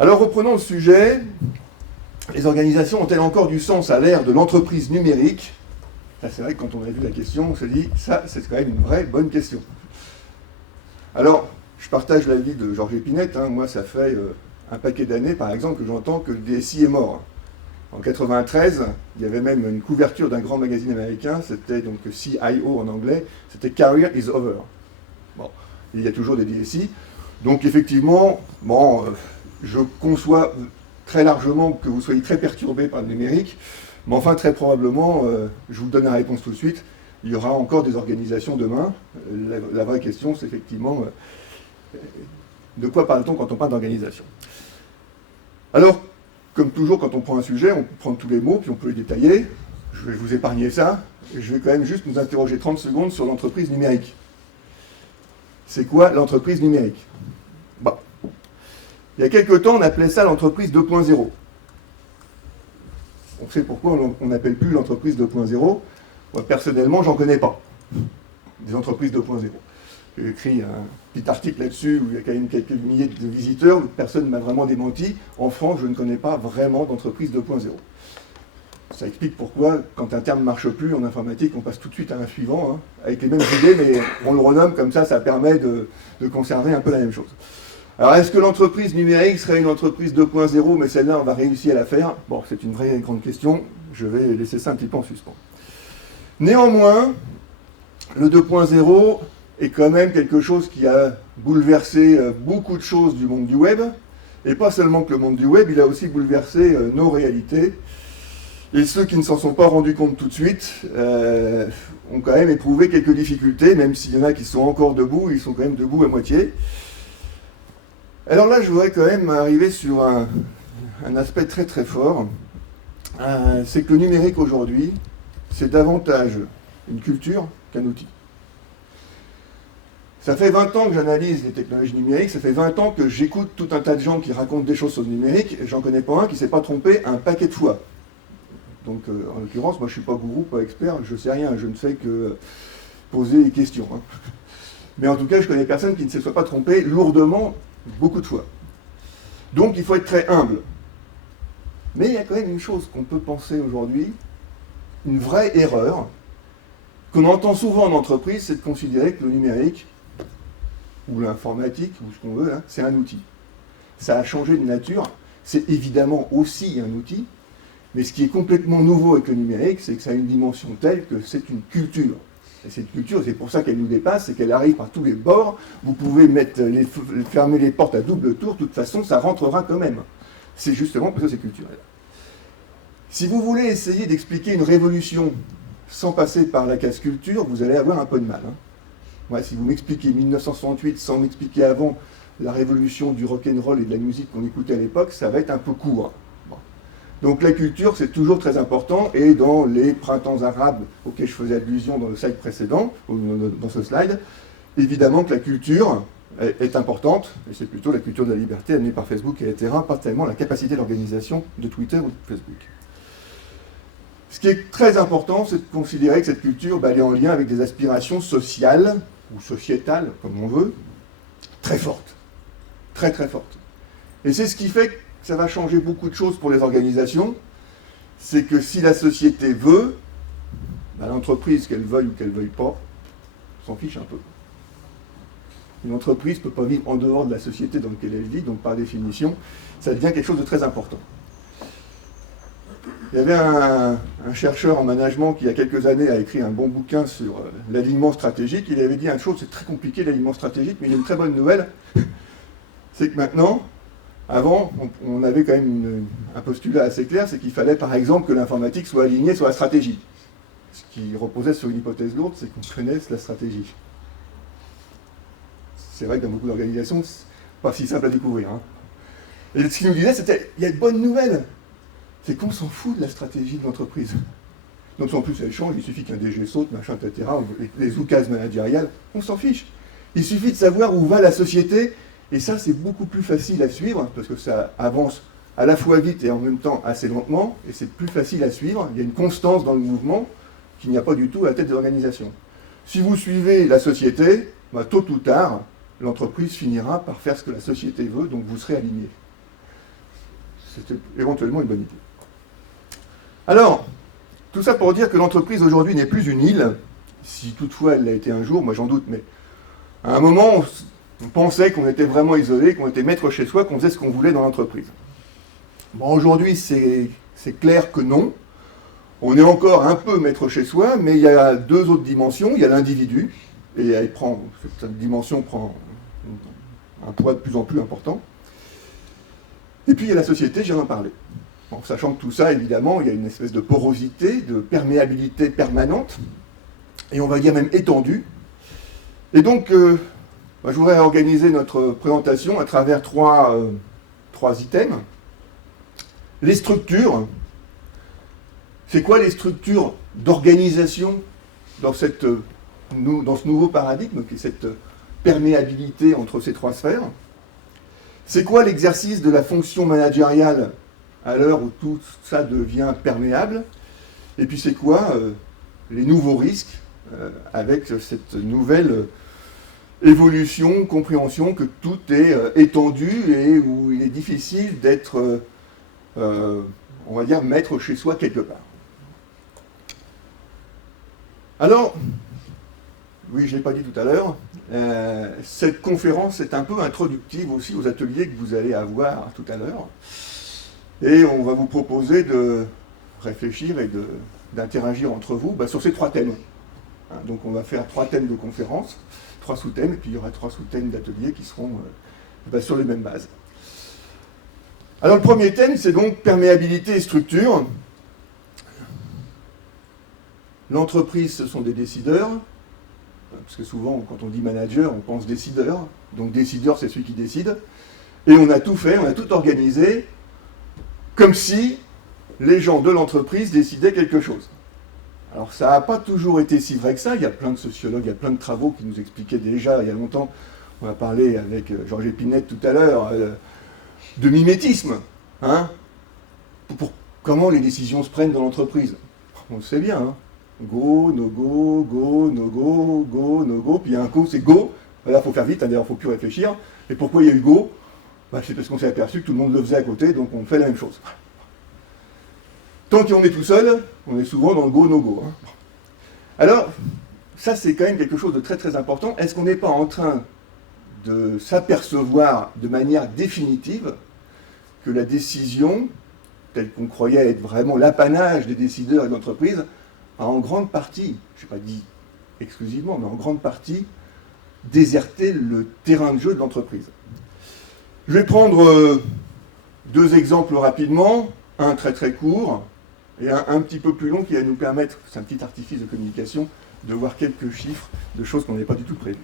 Alors reprenons le sujet. Les organisations ont-elles encore du sens à l'ère de l'entreprise numérique? Ça, c'est vrai que quand on a vu la question, on s'est dit, ça, c'est quand même une vraie bonne question. Alors, je partage l'avis de Georges Épinette. Moi, ça fait un paquet d'années, par exemple, que j'entends que le DSI est mort. En 1993, il y avait même une couverture d'un grand magazine américain, c'était donc CIO en anglais, c'était Career is over. Bon, il y a toujours des DSI. Donc effectivement, je conçois très largement que vous soyez très perturbé par le numérique, mais enfin très probablement, je vous donne la réponse tout de suite, il y aura encore des organisations demain. La vraie question, c'est effectivement, de quoi parle-t-on quand on parle d'organisation? Alors, comme toujours, quand on prend un sujet, on peut prendre tous les mots, puis on peut les détailler. Je vais vous épargner ça. Je vais quand même juste nous interroger 30 secondes sur l'entreprise numérique. C'est quoi l'entreprise numérique? Il y a quelque temps, on appelait ça l'entreprise 2.0. On sait pourquoi on n'appelle plus l'entreprise 2.0. Moi, personnellement, j'en connais pas. Des entreprises 2.0. J'ai écrit un petit article là-dessus où il y a quand même quelques milliers de visiteurs. Personne ne m'a vraiment démenti. En France, je ne connais pas vraiment d'entreprise 2.0. Ça explique pourquoi, quand un terme ne marche plus en informatique, on passe tout de suite à un suivant, avec les mêmes idées, mais on le renomme comme ça permet de conserver un peu la même chose. Alors, est-ce que l'entreprise numérique serait une entreprise 2.0, mais celle-là, on va réussir à la faire? Bon, c'est une vraie grande question. Je vais laisser ça un petit peu en suspens. Néanmoins, le 2.0 est quand même quelque chose qui a bouleversé beaucoup de choses du monde du web. Et pas seulement que le monde du web, il a aussi bouleversé nos réalités. Et ceux qui ne s'en sont pas rendus compte tout de suite ont quand même éprouvé quelques difficultés, même s'il y en a qui sont encore debout, ils sont quand même debout à moitié. Alors là, je voudrais quand même arriver sur un aspect très très fort. C'est que le numérique aujourd'hui, c'est davantage une culture qu'un outil. Ça fait 20 ans que j'analyse les technologies numériques, ça fait 20 ans que j'écoute tout un tas de gens qui racontent des choses sur le numérique, et j'en connais pas un qui ne s'est pas trompé un paquet de fois. Donc en l'occurrence, moi je ne suis pas gourou, pas expert, je ne sais rien, je ne fais que poser des questions. Mais en tout cas, je connais personne qui ne se soit pas trompé lourdement beaucoup de fois. Donc il faut être très humble. Mais il y a quand même une chose qu'on peut penser aujourd'hui, une vraie erreur, qu'on entend souvent en entreprise, c'est de considérer que le numérique, ou l'informatique, ou ce qu'on veut, c'est un outil. Ça a changé de nature, c'est évidemment aussi un outil, mais ce qui est complètement nouveau avec le numérique, c'est que ça a une dimension telle que c'est une culture. Et cette culture, c'est pour ça qu'elle nous dépasse, c'est qu'elle arrive par tous les bords. Vous pouvez fermer les portes à double tour, de toute façon, ça rentrera quand même. C'est justement parce que c'est culturel. Si vous voulez essayer d'expliquer une révolution sans passer par la case culture, vous allez avoir un peu de mal. Moi, si vous m'expliquez 1968 sans m'expliquer avant la révolution du rock'n'roll et de la musique qu'on écoutait à l'époque, ça va être un peu court. Donc la culture, c'est toujours très important, et dans les printemps arabes auxquels je faisais allusion dans le slide précédent, ou dans ce slide, évidemment que la culture est importante, et c'est plutôt la culture de la liberté amenée par Facebook, etc., pas tellement la capacité d'organisation de Twitter ou de Facebook. Ce qui est très important, c'est de considérer que cette culture, elle est en lien avec des aspirations sociales, ou sociétales, comme on veut, très fortes. Très très fortes. Et c'est ce qui fait que ça va changer beaucoup de choses pour les organisations. C'est que si la société veut, l'entreprise, qu'elle veuille ou qu'elle ne veuille pas, s'en fiche un peu. Une entreprise ne peut pas vivre en dehors de la société dans laquelle elle vit, donc par définition, ça devient quelque chose de très important. Il y avait un chercheur en management qui, il y a quelques années, a écrit un bon bouquin sur l'alignement stratégique. Il avait dit une chose, c'est très compliqué l'alignement stratégique, mais il y a une très bonne nouvelle, c'est que maintenant, avant, on avait quand même un postulat assez clair, c'est qu'il fallait par exemple que l'informatique soit alignée sur la stratégie. Ce qui reposait sur une hypothèse lourde, c'est qu'on connaisse la stratégie. C'est vrai que dans beaucoup d'organisations, c'est pas si simple à découvrir. Et ce qu'il nous disait, c'était, il y a une bonne nouvelle, c'est qu'on s'en fout de la stratégie de l'entreprise. Donc en plus elle change, il suffit qu'un DG saute, machin, etc., les oukases managériales, on s'en fiche. Il suffit de savoir où va la société. Et ça, c'est beaucoup plus facile à suivre, parce que ça avance à la fois vite et en même temps assez lentement, et c'est plus facile à suivre. Il y a une constance dans le mouvement qu'il n'y a pas du tout à la tête des organisations. Si vous suivez la société, tôt ou tard, l'entreprise finira par faire ce que la société veut, donc vous serez aligné. c'était éventuellement une bonne idée. Alors, tout ça pour dire que l'entreprise aujourd'hui n'est plus une île, si toutefois elle l'a été un jour, moi j'en doute, mais à un moment, on pensait qu'on était vraiment isolé, qu'on était maître chez soi, qu'on faisait ce qu'on voulait dans l'entreprise. Bon, aujourd'hui, c'est clair que non. On est encore un peu maître chez soi, mais il y a deux autres dimensions. Il y a l'individu, et cette dimension prend un poids de plus en plus important. Et puis il y a la société, je viens d'en parler. En sachant que tout ça, évidemment, il y a une espèce de porosité, de perméabilité permanente, et on va dire même étendue. Et donc, je voudrais organiser notre présentation à travers trois items. Les structures. C'est quoi les structures d'organisation dans ce nouveau paradigme, qui est cette perméabilité entre ces trois sphères? C'est quoi l'exercice de la fonction managériale à l'heure où tout ça devient perméable? Et puis c'est quoi les nouveaux risques avec cette nouvelle évolution, compréhension que tout est étendu et où il est difficile d'être, on va dire, maître chez soi quelque part. Alors, oui, je ne l'ai pas dit tout à l'heure, cette conférence est un peu introductive aussi aux ateliers que vous allez avoir tout à l'heure. Et on va vous proposer de réfléchir et d'interagir entre vous sur ces trois thèmes. Donc on va faire 3 thèmes de conférence, 3 sous-thèmes, et puis il y aura 3 sous-thèmes d'ateliers qui seront sur les mêmes bases. Alors le premier thème, c'est donc perméabilité et structure. L'entreprise, ce sont des décideurs, parce que souvent, quand on dit manager, on pense décideur. Donc décideur, c'est celui qui décide. Et on a tout fait, on a tout organisé, comme si les gens de l'entreprise décidaient quelque chose. Alors ça n'a pas toujours été si vrai que ça. Il y a plein de sociologues, il y a plein de travaux qui nous expliquaient déjà, il y a longtemps, on a parlé avec Georges Épinette tout à l'heure, de mimétisme. Pour comment les décisions se prennent dans l'entreprise. On le sait bien. Go, no go, go, no go, go, no go. Puis il y a un coup, c'est go. Là, il faut faire vite, d'ailleurs, il ne faut plus réfléchir. Et pourquoi il y a eu go? C'est parce qu'on s'est aperçu que tout le monde le faisait à côté, donc on fait la même chose. Tant qu'on est tout seul, on est souvent dans le go, no go. Alors, ça c'est quand même quelque chose de très très important. Est-ce qu'on n'est pas en train de s'apercevoir de manière définitive que la décision, telle qu'on croyait être vraiment l'apanage des décideurs et de l'entreprise, a en grande partie, je n'ai pas dit exclusivement, mais en grande partie, déserté le terrain de jeu de l'entreprise. Je vais prendre 2 exemples rapidement, un très très court et un petit peu plus long qui va nous permettre, c'est un petit artifice de communication, de voir quelques chiffres de choses qu'on n'avait pas du tout prévues.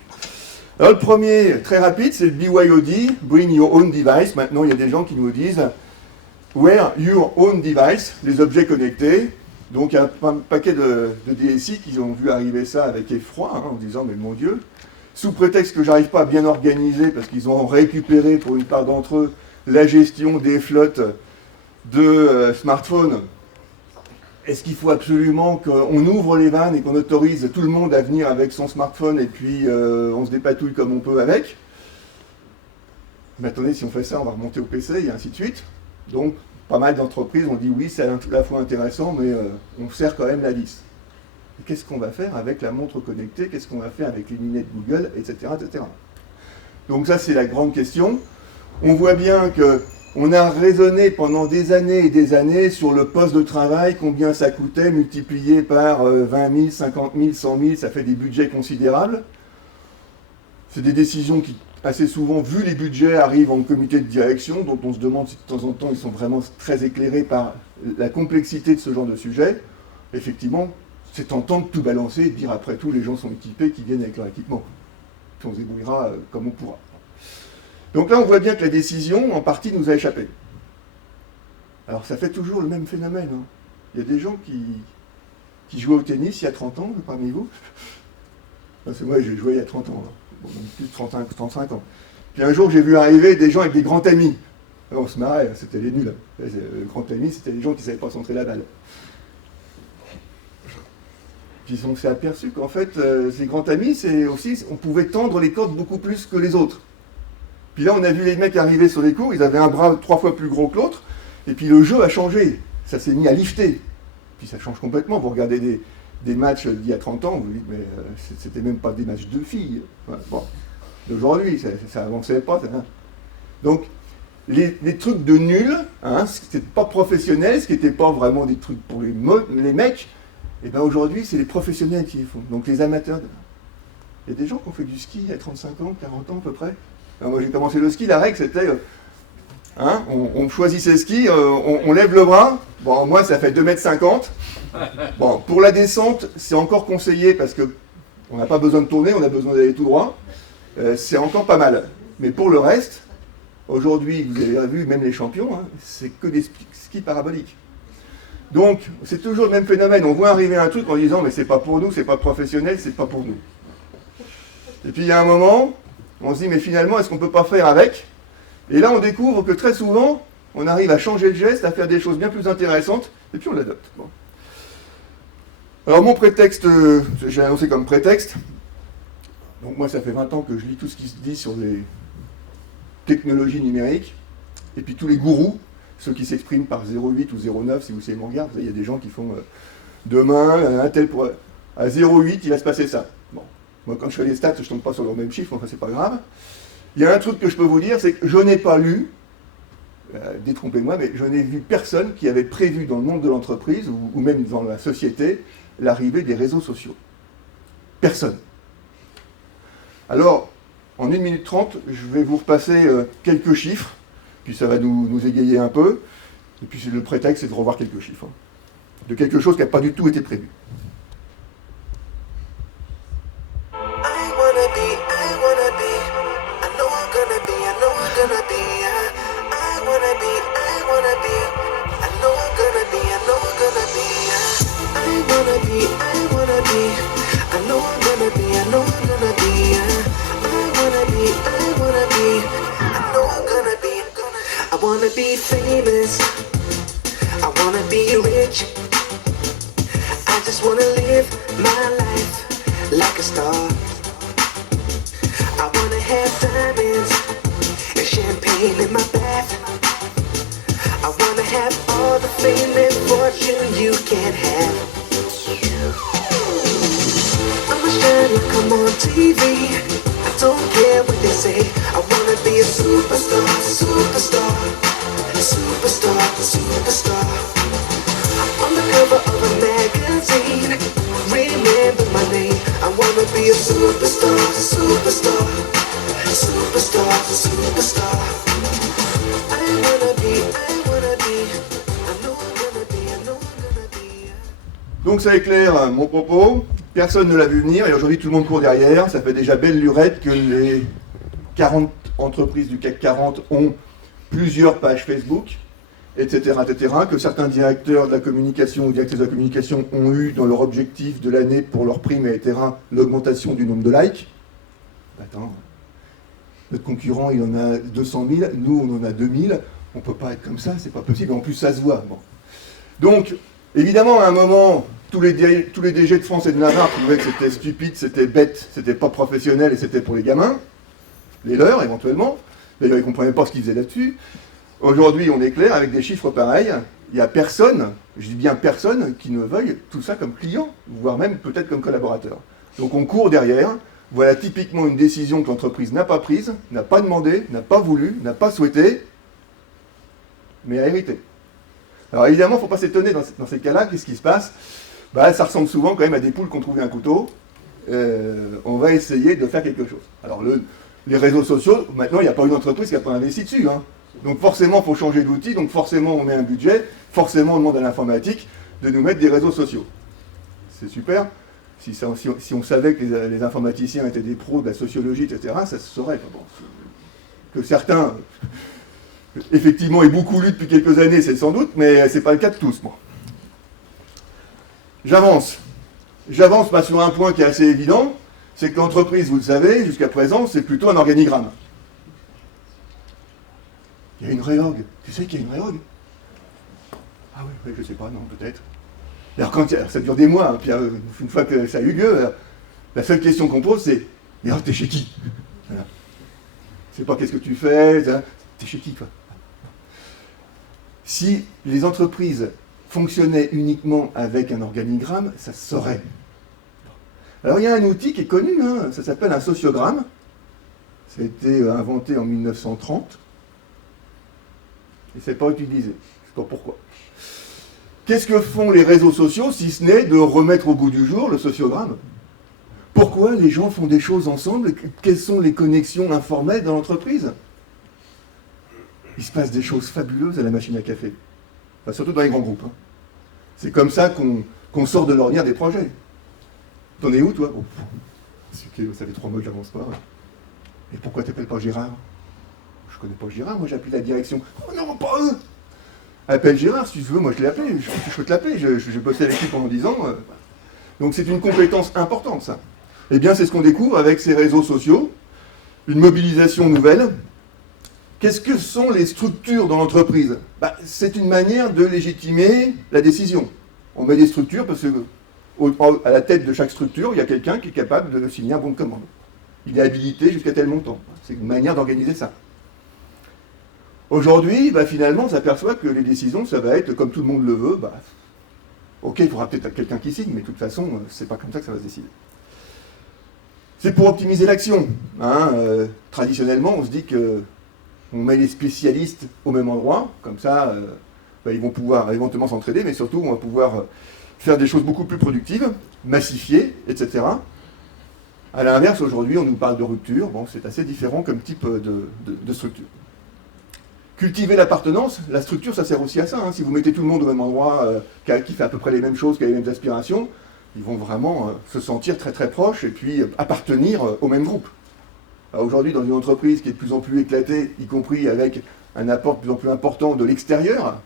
Alors le premier, très rapide, c'est le BYOD, Bring Your Own Device. Maintenant, il y a des gens qui nous disent Wear Your Own Device, les objets connectés. Donc il y a un paquet de DSI qui ont vu arriver ça avec effroi, en disant mais mon Dieu, sous prétexte que j'arrive pas à bien organiser, parce qu'ils ont récupéré pour une part d'entre eux la gestion des flottes de smartphones. Est-ce qu'il faut absolument qu'on ouvre les vannes et qu'on autorise tout le monde à venir avec son smartphone et puis on se dépatouille comme on peut avec? Mais attendez, si on fait ça, on va remonter au PC et ainsi de suite. Donc, pas mal d'entreprises ont dit oui, c'est à la fois intéressant, mais on sert quand même la vis. Et qu'est-ce qu'on va faire avec la montre connectée? Qu'est-ce qu'on va faire avec les lunettes Google, etc., etc. Donc ça, c'est la grande question. On voit bien qu'on a raisonné pendant des années et des années sur le poste de travail, combien ça coûtait, multiplié par 20 000, 50 000, 100 000, ça fait des budgets considérables. C'est des décisions qui, assez souvent, vu les budgets, arrivent en comité de direction, dont on se demande si de temps en temps ils sont vraiment très éclairés par la complexité de ce genre de sujet. Effectivement, c'est tentant de tout balancer et de dire après tout, les gens sont équipés, qui viennent avec leur équipement. Puis on se débrouillera comme on pourra. Donc là, on voit bien que la décision, en partie, nous a échappé. Alors ça fait toujours le même phénomène. Il y a des gens qui jouaient au tennis il y a 30 ans, parmi vous. C'est moi, j'ai joué il y a 30 ans. Bon, plus de 35 ans. Puis un jour, j'ai vu arriver des gens avec des grands tamis. Alors, on se marrait, c'était les nuls. Le grand tamis, c'était les gens qui ne savaient pas centrer la balle. Puis on s'est aperçu qu'en fait, ces grands tamis, c'est aussi, on pouvait tendre les cordes beaucoup plus que les autres. Puis là, on a vu les mecs arriver sur les cours, ils avaient un bras 3 fois plus gros que l'autre, Et puis le jeu a changé, ça s'est mis à lifter. Puis ça change complètement. Vous regardez des matchs d'il y a 30 ans, vous vous dites, mais c'était même pas des matchs de filles. Enfin, bon, d'aujourd'hui, ça avançait pas. Ça, hein. Donc, les trucs de nul, hein, ce qui n'était pas professionnel, ce qui n'était pas vraiment des trucs pour les mecs, et bien aujourd'hui, c'est les professionnels qui les font. Donc les amateurs. Il y a des gens qui ont fait du ski à 35 ans, 40 ans à peu près. Alors moi j'ai commencé le ski, la règle c'était, hein, on choisit ses skis, on lève le bras. Bon, moi ça fait 2,50 m. Bon, pour la descente, c'est encore conseillé parce que on n'a pas besoin de tourner, on a besoin d'aller tout droit. C'est encore pas mal. Mais pour le reste, aujourd'hui, vous avez vu, même les champions, hein, c'est que des skis paraboliques. Donc, c'est toujours le même phénomène. On voit arriver un truc en disant, mais c'est pas pour nous, c'est pas professionnel, c'est pas pour nous. Et puis, il y a un moment, on se dit, mais finalement, est-ce qu'on peut pas faire avec? Et là, on découvre que très souvent, on arrive à changer le geste, à faire des choses bien plus intéressantes, et puis on l'adopte. Bon. Alors, mon prétexte, j'ai annoncé comme prétexte. Donc, moi, ça fait 20 ans que je lis tout ce qui se dit sur les technologies numériques, et puis tous les gourous, ceux qui s'expriment par 0,8 ou 0,9, si vous savez mon regard, il y a des gens qui font demain, un tel pour. À 0,8, il va se passer ça. Bon. Moi, quand je fais les stats, je ne tombe pas sur le même chiffre, enfin, c'est pas grave. Il y a un truc que je peux vous dire, c'est que je n'ai pas lu, détrompez-moi, mais je n'ai vu personne qui avait prévu dans le monde de l'entreprise, ou même dans la société, l'arrivée des réseaux sociaux. Personne. Alors, en 1 minute 30, je vais vous repasser quelques chiffres, puis ça va nous égayer un peu, et puis le prétexte, c'est de revoir quelques chiffres, hein, de quelque chose qui n'a pas du tout été prévu. I wanna be famous, I wanna be rich, I just wanna live my life like a star. I wanna have diamonds and champagne in my bath. I wanna have all the fame and fortune you can have. I'ma shine like I'm on TV, I don't care what they say. I wanna be a superstar, superstar, superstar, superstar. On the cover of a magazine, remember my name. I wanna be a superstar, superstar, superstar, superstar. I wanna be, I know I'm gonna be, I know I'm gonna be. Donc ça éclaire mon propos. Personne ne l'a vu venir et aujourd'hui tout le monde court derrière. Ça fait déjà belle lurette que les 40 entreprises du CAC 40 ont plusieurs pages Facebook, etc., etc., que certains directeurs de la communication ou directrices de la communication ont eu dans leur objectif de l'année pour leur prime, etc., l'augmentation du nombre de likes. Attends, notre concurrent, il en a 200 000, nous, on en a 2000, on ne peut pas être comme ça, c'est pas possible, en plus ça se voit. Bon. Donc, évidemment, à un moment, tous les DG de France et de Navarre trouvaient que c'était stupide, c'était bête, c'était pas professionnel et c'était pour les gamins, les leurs éventuellement. D'ailleurs, ils ne comprenaient pas ce qu'ils faisaient là-dessus. Aujourd'hui, on est clair, avec des chiffres pareils, il n'y a personne, je dis bien personne, qui ne veuille tout ça comme client, voire même peut-être comme collaborateur. Donc on court derrière. Voilà typiquement une décision que l'entreprise n'a pas prise, n'a pas demandé, n'a pas voulu, n'a pas souhaité, mais a hérité. Alors évidemment, il ne faut pas s'étonner dans ces cas-là, qu'est-ce qui se passe? Ça ressemble souvent quand même à des poules qui ont trouvé un couteau. On va essayer de faire quelque chose. Alors les réseaux sociaux, maintenant il n'y a pas une entreprise qui n'a pas investi dessus. Hein. Donc forcément il faut changer d'outil, donc forcément on met un budget, forcément on demande à l'informatique de nous mettre des réseaux sociaux. C'est super. Si on savait que les informaticiens étaient des pros de la sociologie, etc., ça se saurait. Bon, que certains, effectivement, aient beaucoup lu depuis quelques années, c'est sans doute, mais ce n'est pas le cas de tous. Moi. J'avance sur un point qui est assez évident, c'est que l'entreprise, vous le savez, jusqu'à présent, c'est plutôt un organigramme. Il y a une réorg. Tu sais qu'il y a une réorg? Ah oui, je sais pas, non, peut-être. Alors quand ça dure des mois, hein, puis une fois que ça a eu lieu, la seule question qu'on pose, c'est « Mais alors, t'es chez qui ?» Voilà. C'est pas « Qu'est-ce que tu fais ?» T'es chez qui, quoi? Si les entreprises fonctionnaient uniquement avec un organigramme, ça se saurait. Alors il y a un outil qui est connu, hein, ça s'appelle un sociogramme. Ça a été inventé en 1930. Et c'est pas utilisé. Je ne sais pas pourquoi. Qu'est-ce que font les réseaux sociaux si ce n'est de remettre au goût du jour le sociogramme? Pourquoi les gens font des choses ensemble? Quelles sont les connexions informelles dans l'entreprise? Il se passe des choses fabuleuses à la machine à café. Enfin, surtout dans les grands groupes. Hein. C'est comme ça qu'on sort de l'ornière des projets. T'en es où, toi? Oh, ça fait 3 mois que j'avance pas. Et pourquoi t'appelles pas Gérard? Je connais pas Gérard, moi j'appelle la direction. Oh non, pas eux! Appelle Gérard si tu veux, moi je l'ai appelé, je peux te l'appeler, j'ai bossé avec lui pendant 10 ans. Donc c'est une compétence importante, ça. Eh bien, c'est ce qu'on découvre avec ces réseaux sociaux, une mobilisation nouvelle. Qu'est-ce que sont les structures dans l'entreprise? C'est une manière de légitimer la décision. On met des structures parce que à la tête de chaque structure, il y a quelqu'un qui est capable de signer un bon de commande. Il est habilité jusqu'à tel montant. C'est une manière d'organiser ça. Aujourd'hui, finalement, on s'aperçoit que les décisions, ça va être comme tout le monde le veut. Ok, il faudra peut-être quelqu'un qui signe, mais de toute façon, c'est pas comme ça que ça va se décider. C'est pour optimiser l'action. Hein, traditionnellement, on se dit que on met les spécialistes au même endroit, comme ça, ils vont pouvoir éventuellement s'entraider, mais surtout, on va pouvoir faire des choses beaucoup plus productives, massifier, etc. À l'inverse, aujourd'hui, on nous parle de rupture. Bon, c'est assez différent comme type de structure. Cultiver l'appartenance, la structure, ça sert aussi à ça. Hein. Si vous mettez tout le monde au même endroit, qui fait à peu près les mêmes choses, qui a les mêmes aspirations, ils vont vraiment se sentir très très proches et puis appartenir au même groupe. Aujourd'hui, dans une entreprise qui est de plus en plus éclatée, y compris avec un apport de plus en plus important de l'extérieur,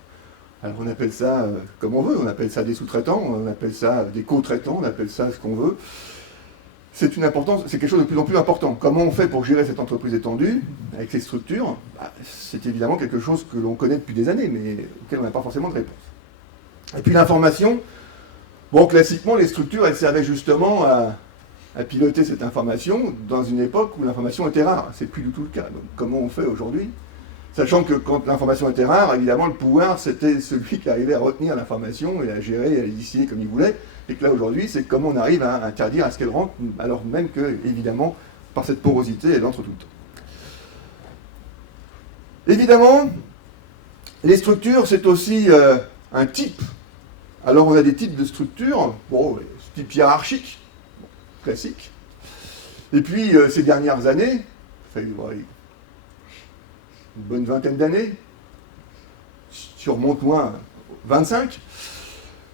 alors on appelle ça comme on veut, on appelle ça des sous-traitants, on appelle ça des co-traitants, on appelle ça ce qu'on veut. C'est quelque chose de plus en plus important. Comment on fait pour gérer cette entreprise étendue, avec ces structures? C'est évidemment quelque chose que l'on connaît depuis des années, mais auquel on n'a pas forcément de réponse. Et puis l'information, bon, classiquement, les structures, elles servaient justement à piloter cette information dans une époque où l'information était rare. C'est plus du tout le cas. Donc comment on fait aujourd'hui? Sachant que quand l'information était rare, évidemment, le pouvoir, c'était celui qui arrivait à retenir l'information et à gérer et à l'éditer comme il voulait. Et que là, aujourd'hui, c'est comment on arrive à interdire à ce qu'elle rentre, alors même que, évidemment, par cette porosité, elle entre tout le temps. Évidemment, les structures, c'est aussi un type. Alors, on a des types de structures, bon, type hiérarchique, classique. Et puis, ces dernières années, ça fait une bonne vingtaine d'années, sur mon moins 25,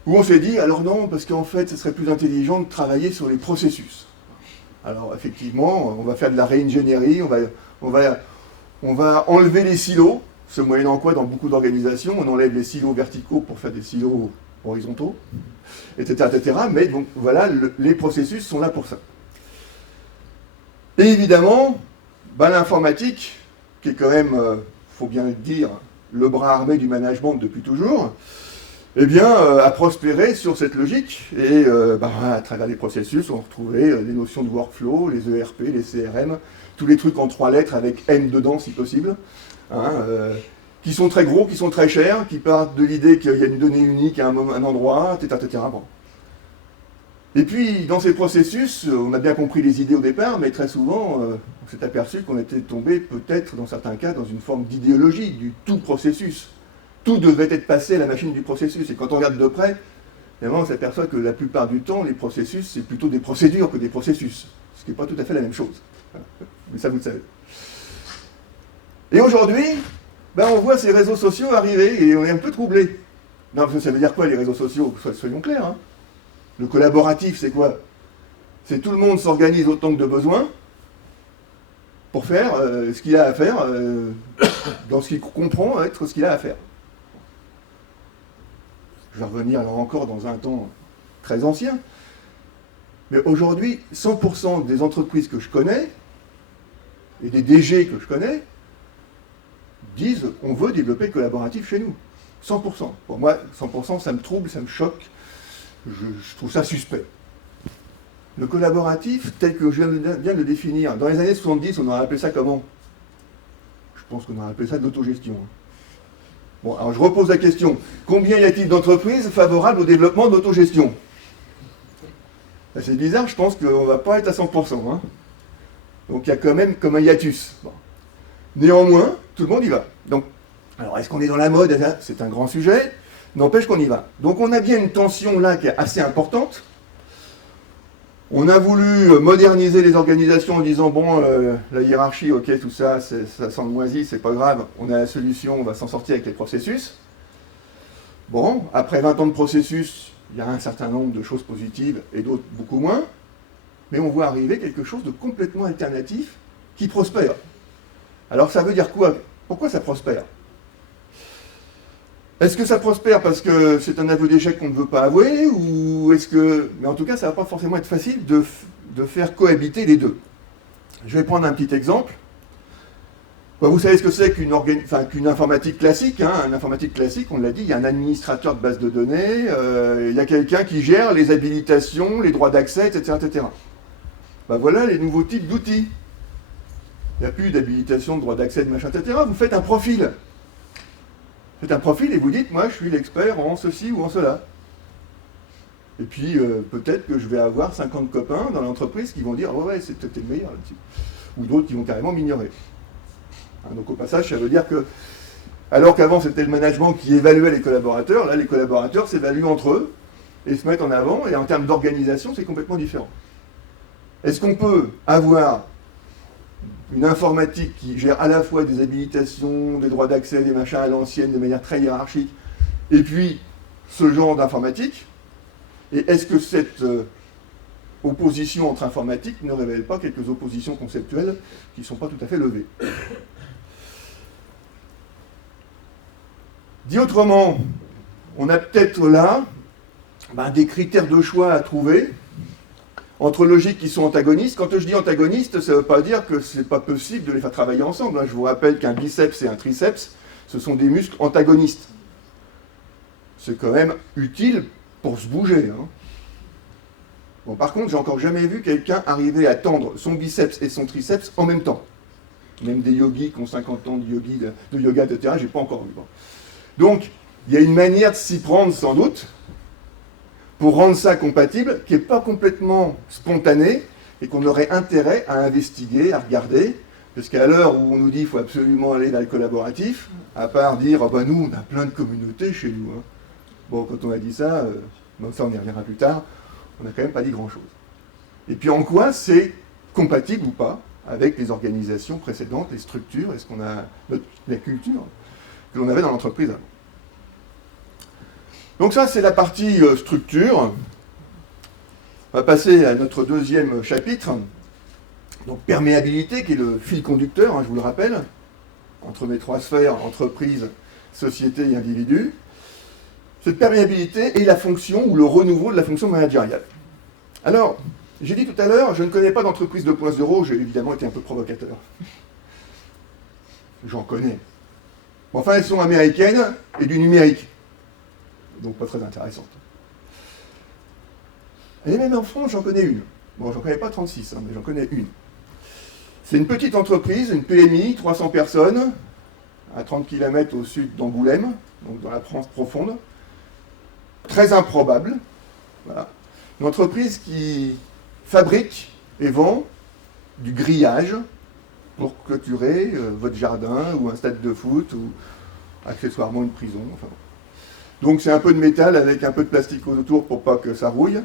où on s'est dit, alors non, parce qu'en fait, ce serait plus intelligent de travailler sur les processus. Alors, effectivement, on va faire de la réingénierie, on va enlever les silos, ce moyennant quoi, dans beaucoup d'organisations, on enlève les silos verticaux pour faire des silos horizontaux, etc., etc. Mais donc, voilà, les processus sont là pour ça. Et évidemment, l'informatique, qui est quand même, faut bien le dire, le bras armé du management depuis toujours, eh bien, a prospéré sur cette logique. Et à travers les processus, on retrouvait les notions de workflow, les ERP, les CRM, tous les trucs en 3 lettres avec M dedans si possible, hein, qui sont très gros, qui sont très chers, qui partent de l'idée qu'il y a une donnée unique à un endroit, etc. etc. Bon. Et puis, dans ces processus, on a bien compris les idées au départ, mais très souvent, on s'est aperçu qu'on était tombé, peut-être, dans certains cas, dans une forme d'idéologie du tout processus. Tout devait être passé à la machine du processus. Et quand on regarde de près, évidemment, on s'aperçoit que la plupart du temps, les processus, c'est plutôt des procédures que des processus. Ce qui n'est pas tout à fait la même chose. Mais ça, vous le savez. Et aujourd'hui, on voit ces réseaux sociaux arriver et on est un peu troublé. Non, parce que ça veut dire quoi, les réseaux sociaux? Soyons clairs. Hein. Le collaboratif, c'est quoi? C'est tout le monde s'organise autant que de besoin pour faire ce qu'il a à faire, dans ce qu'il comprend être ce qu'il a à faire. Je vais revenir alors encore dans un temps très ancien. Mais aujourd'hui, 100% des entreprises que je connais, et des DG que je connais, disent on veut développer le collaboratif chez nous. 100%. Pour moi, 100%, ça me trouble, ça me choque. Je trouve ça suspect. Le collaboratif, tel que je viens de le définir, dans les années 70, on aurait appelé ça comment? Je pense qu'on aurait appelé ça de l'autogestion. Bon, alors je repose la question. Combien y a-t-il d'entreprises favorables au développement de l'autogestion? C'est bizarre, je pense qu'on ne va pas être à 100%. Hein. Donc il y a quand même comme un hiatus. Bon. Néanmoins, tout le monde y va. Donc, alors est-ce qu'on est dans la mode? C'est un grand sujet. N'empêche qu'on y va. Donc on a bien une tension là qui est assez importante. On a voulu moderniser les organisations en disant, bon, la hiérarchie, ok, tout ça, ça sent le moisi, c'est pas grave, on a la solution, on va s'en sortir avec les processus. Bon, après 20 ans de processus, il y a un certain nombre de choses positives et d'autres beaucoup moins, mais on voit arriver quelque chose de complètement alternatif qui prospère. Alors ça veut dire quoi? Pourquoi ça prospère? Est-ce que ça prospère parce que c'est un aveu d'échec qu'on ne veut pas avouer, ou est-ce que... Mais en tout cas, ça ne va pas forcément être facile de faire cohabiter les deux. Je vais prendre un petit exemple. Vous savez ce que c'est qu'une informatique classique. Hein. Une informatique classique, on l'a dit, il y a un administrateur de base de données, il y a quelqu'un qui gère les habilitations, les droits d'accès, etc. etc. Voilà les nouveaux types d'outils. Il n'y a plus d'habilitation, de droits d'accès, de machin, etc. Vous faites un profil. Faites un profil et vous dites, moi je suis l'expert en ceci ou en cela. Et puis peut-être que je vais avoir 50 copains dans l'entreprise qui vont dire, oh ouais, c'est peut-être le meilleur là-dessus. Ou d'autres qui vont carrément m'ignorer. Hein, donc au passage, ça veut dire que, alors qu'avant c'était le management qui évaluait les collaborateurs, là les collaborateurs s'évaluent entre eux et se mettent en avant, et en termes d'organisation, c'est complètement différent. Est-ce qu'on peut avoir une informatique qui gère à la fois des habilitations, des droits d'accès, des machins à l'ancienne, de manière très hiérarchique, et puis ce genre d'informatique? Et est-ce que cette opposition entre informatique ne révèle pas quelques oppositions conceptuelles qui ne sont pas tout à fait levées? Dit autrement, on a peut-être là des critères de choix à trouver entre logiques qui sont antagonistes. Quand je dis antagonistes, ça ne veut pas dire que ce n'est pas possible de les faire travailler ensemble. Je vous rappelle qu'un biceps et un triceps, ce sont des muscles antagonistes. C'est quand même utile pour se bouger. Hein. Bon, par contre, j'ai encore jamais vu quelqu'un arriver à tendre son biceps et son triceps en même temps. Même des yogis qui ont 50 ans de yoga, etc., j'ai pas encore vu. Bon. Donc, il y a une manière de s'y prendre sans doute, pour rendre ça compatible, qui n'est pas complètement spontané, et qu'on aurait intérêt à investiguer, à regarder, parce qu'à l'heure où on nous dit qu'il faut absolument aller dans le collaboratif, à part dire, nous, on a plein de communautés chez nous. Hein. Bon, quand on a dit ça, ça on y reviendra plus tard, on n'a quand même pas dit grand-chose. Et puis en quoi c'est compatible ou pas avec les organisations précédentes, les structures, est-ce qu'on a la culture que l'on avait dans l'entreprise avant. Donc ça, c'est la partie structure. On va passer à notre deuxième chapitre. Donc perméabilité, qui est le fil conducteur, hein, je vous le rappelle, entre mes trois sphères, entreprise, société et individu. Cette perméabilité est la fonction ou le renouveau de la fonction managériale. Alors, j'ai dit tout à l'heure, je ne connais pas d'entreprise 2.0, j'ai évidemment été un peu provocateur. J'en connais. Enfin, elles sont américaines et du numérique. Donc pas très intéressante. Et même en France, j'en connais une. Bon, j'en connais pas 36, mais j'en connais une. C'est une petite entreprise, une PMI, 300 personnes, à 30 km au sud d'Angoulême, donc dans la France profonde. Très improbable. Voilà. Une entreprise qui fabrique et vend du grillage pour clôturer votre jardin ou un stade de foot ou accessoirement une prison. Enfin. Donc c'est un peu de métal avec un peu de plastique autour pour pas que ça rouille.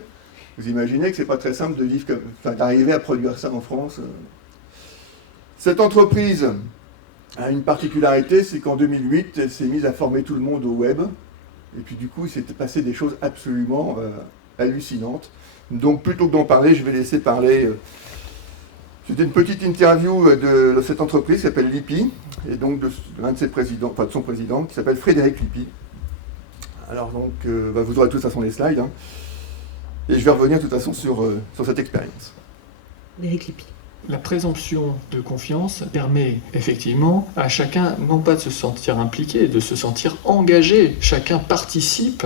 Vous imaginez que c'est pas très simple de vivre d'arriver à produire ça en France. Cette entreprise a une particularité, c'est qu'en 2008, elle s'est mise à former tout le monde au web. Et puis du coup, il s'était passé des choses absolument hallucinantes. Donc plutôt que d'en parler, je vais laisser parler. C'était une petite interview de cette entreprise qui s'appelle Lippi, et donc de l'un de ses présidents, enfin de son président, qui s'appelle Frédéric Lippi. Alors donc, vous aurez de toute façon les slides, hein, et je vais revenir de toute façon sur cette expérience. Frédéric Lippi. La présomption de confiance permet effectivement à chacun, non pas de se sentir impliqué, de se sentir engagé. Chacun participe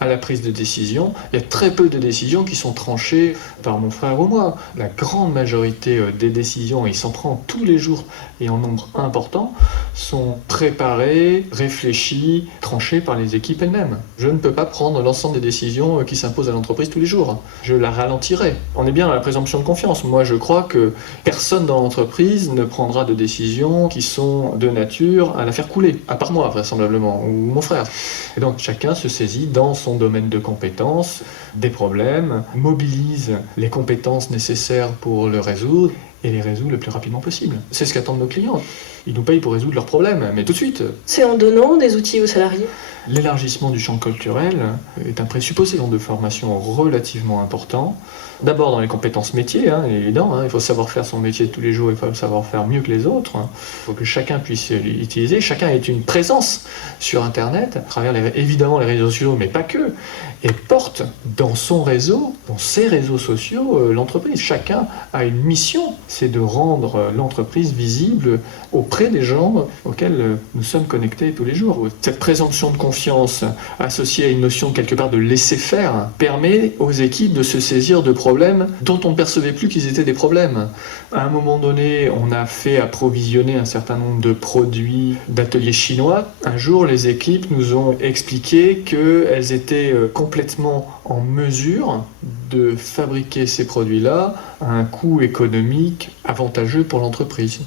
à la prise de décision. Il y a très peu de décisions qui sont tranchées par mon frère ou moi. La grande majorité des décisions, et il s'en prend tous les jours et en nombre important, sont préparées, réfléchies, tranchées par les équipes elles-mêmes. Je ne peux pas prendre l'ensemble des décisions qui s'imposent à l'entreprise tous les jours. Je la ralentirai. On est bien dans la présomption de confiance. Moi, je crois que personne dans l'entreprise ne prendra de décisions qui sont de nature à la faire couler, à part moi, vraisemblablement, ou mon frère. Et donc, chacun se saisit dans son domaine de compétences des problèmes, mobilise les compétences nécessaires pour le résoudre et les résout le plus rapidement possible. C'est ce qu'attendent nos clients. Ils nous payent pour résoudre leurs problèmes, mais tout de suite. C'est en donnant des outils aux salariés. L'élargissement du champ culturel est un présupposé de formation relativement important. D'abord dans les compétences métiers, évident, il faut savoir faire son métier de tous les jours, il faut le savoir faire mieux que les autres. Il faut que chacun puisse l'utiliser. Chacun ait une présence sur Internet, à travers évidemment les réseaux sociaux, mais pas que, et porte dans son réseau, dans ses réseaux sociaux, l'entreprise. Chacun a une mission, c'est de rendre l'entreprise visible auprès des gens auxquels nous sommes connectés tous les jours. Cette présomption de confiance associée à une notion quelque part de laisser-faire permet aux équipes de se saisir de problèmes dont on ne percevait plus qu'ils étaient des problèmes. À un moment donné, on a fait approvisionner un certain nombre de produits d'ateliers chinois. Un jour, les équipes nous ont expliqué qu'elles étaient complètement en mesure de fabriquer ces produits-là à un coût économique avantageux pour l'entreprise.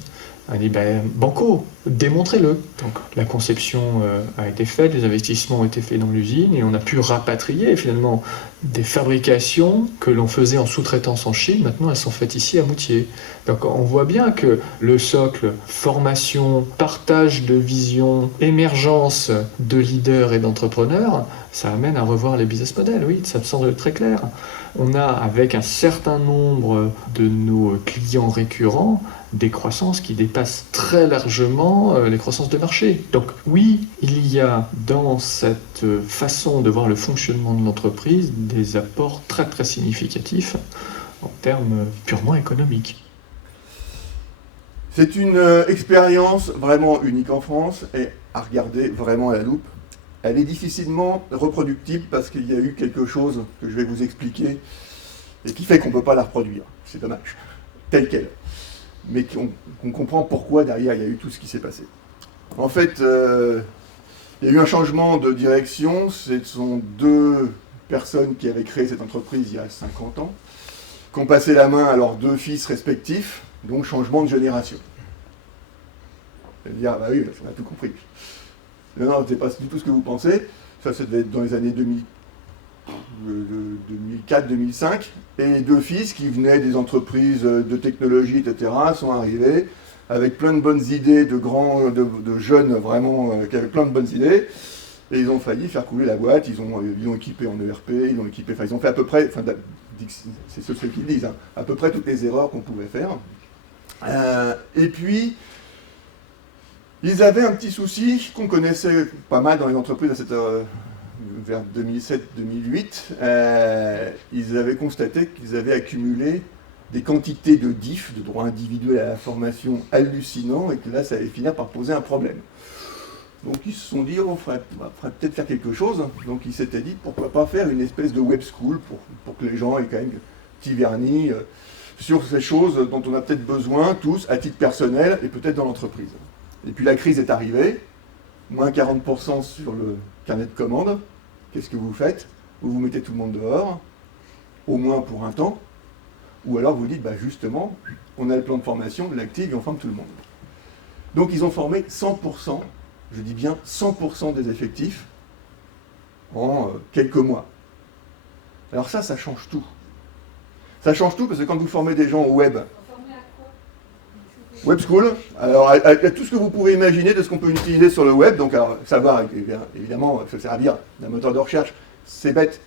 On a dit, banco, démontrez-le. Donc la conception a été faite, les investissements ont été faits dans l'usine et on a pu rapatrier finalement des fabrications que l'on faisait en sous-traitance en Chine. Maintenant, elles sont faites ici à Moutier. Donc on voit bien que le socle formation, partage de vision, émergence de leaders et d'entrepreneurs, ça amène à revoir les business models, oui, ça me semble très clair. On a, avec un certain nombre de nos clients récurrents, des croissances qui dépassent très largement les croissances de marché. Donc oui, il y a dans cette façon de voir le fonctionnement de l'entreprise des apports très très significatifs en termes purement économiques. C'est une expérience vraiment unique en France et à regarder vraiment à la loupe. Elle est difficilement reproductible parce qu'il y a eu quelque chose que je vais vous expliquer et qui fait qu'on ne peut pas la reproduire. C'est dommage, telle qu'elle. Mais qu'on comprend pourquoi derrière il y a eu tout ce qui s'est passé. En fait, il y a eu un changement de direction. Ce sont deux personnes qui avaient créé cette entreprise il y a 50 ans, qui ont passé la main à leurs deux fils respectifs, donc changement de génération. Vous allez dire, bah oui, on a tout compris. Non, c'est pas du tout ce que vous pensez. Ça devait être dans les années 2004-2005. Et les deux fils qui venaient des entreprises de technologie, etc., sont arrivés avec plein de bonnes idées, de jeunes vraiment qui avaient plein de bonnes idées. Et ils ont failli faire couler la boîte. Ils ont équipé en ERP, ils ont fait à peu près, c'est ceux qui le disent, à peu près toutes les erreurs qu'on pouvait faire. Et puis, ils avaient un petit souci qu'on connaissait pas mal dans les entreprises vers 2007-2008. Ils avaient constaté qu'ils avaient accumulé des quantités de DIF, de droits individuels à la formation, hallucinants, et que là, ça allait finir par poser un problème. Donc ils se sont dit, on ferait peut-être faire quelque chose. Donc ils s'étaient dit, pourquoi pas faire une espèce de web school pour que les gens aient quand même petit vernis sur ces choses dont on a peut-être besoin tous, à titre personnel et peut-être dans l'entreprise. Et puis la crise est arrivée, moins 40% sur le carnet de commandes. Qu'est-ce que vous faites? Vous mettez tout le monde dehors, au moins pour un temps, ou alors vous dites, justement, on a le plan de formation, l'active et on forme tout le monde. Donc ils ont formé 100%, je dis bien 100% des effectifs en quelques mois. Alors ça change tout. Ça change tout parce que quand vous formez des gens au web, Web School, alors à tout ce que vous pouvez imaginer de ce qu'on peut utiliser sur le web, donc alors, savoir évidemment se servir d'un moteur de recherche, c'est bête,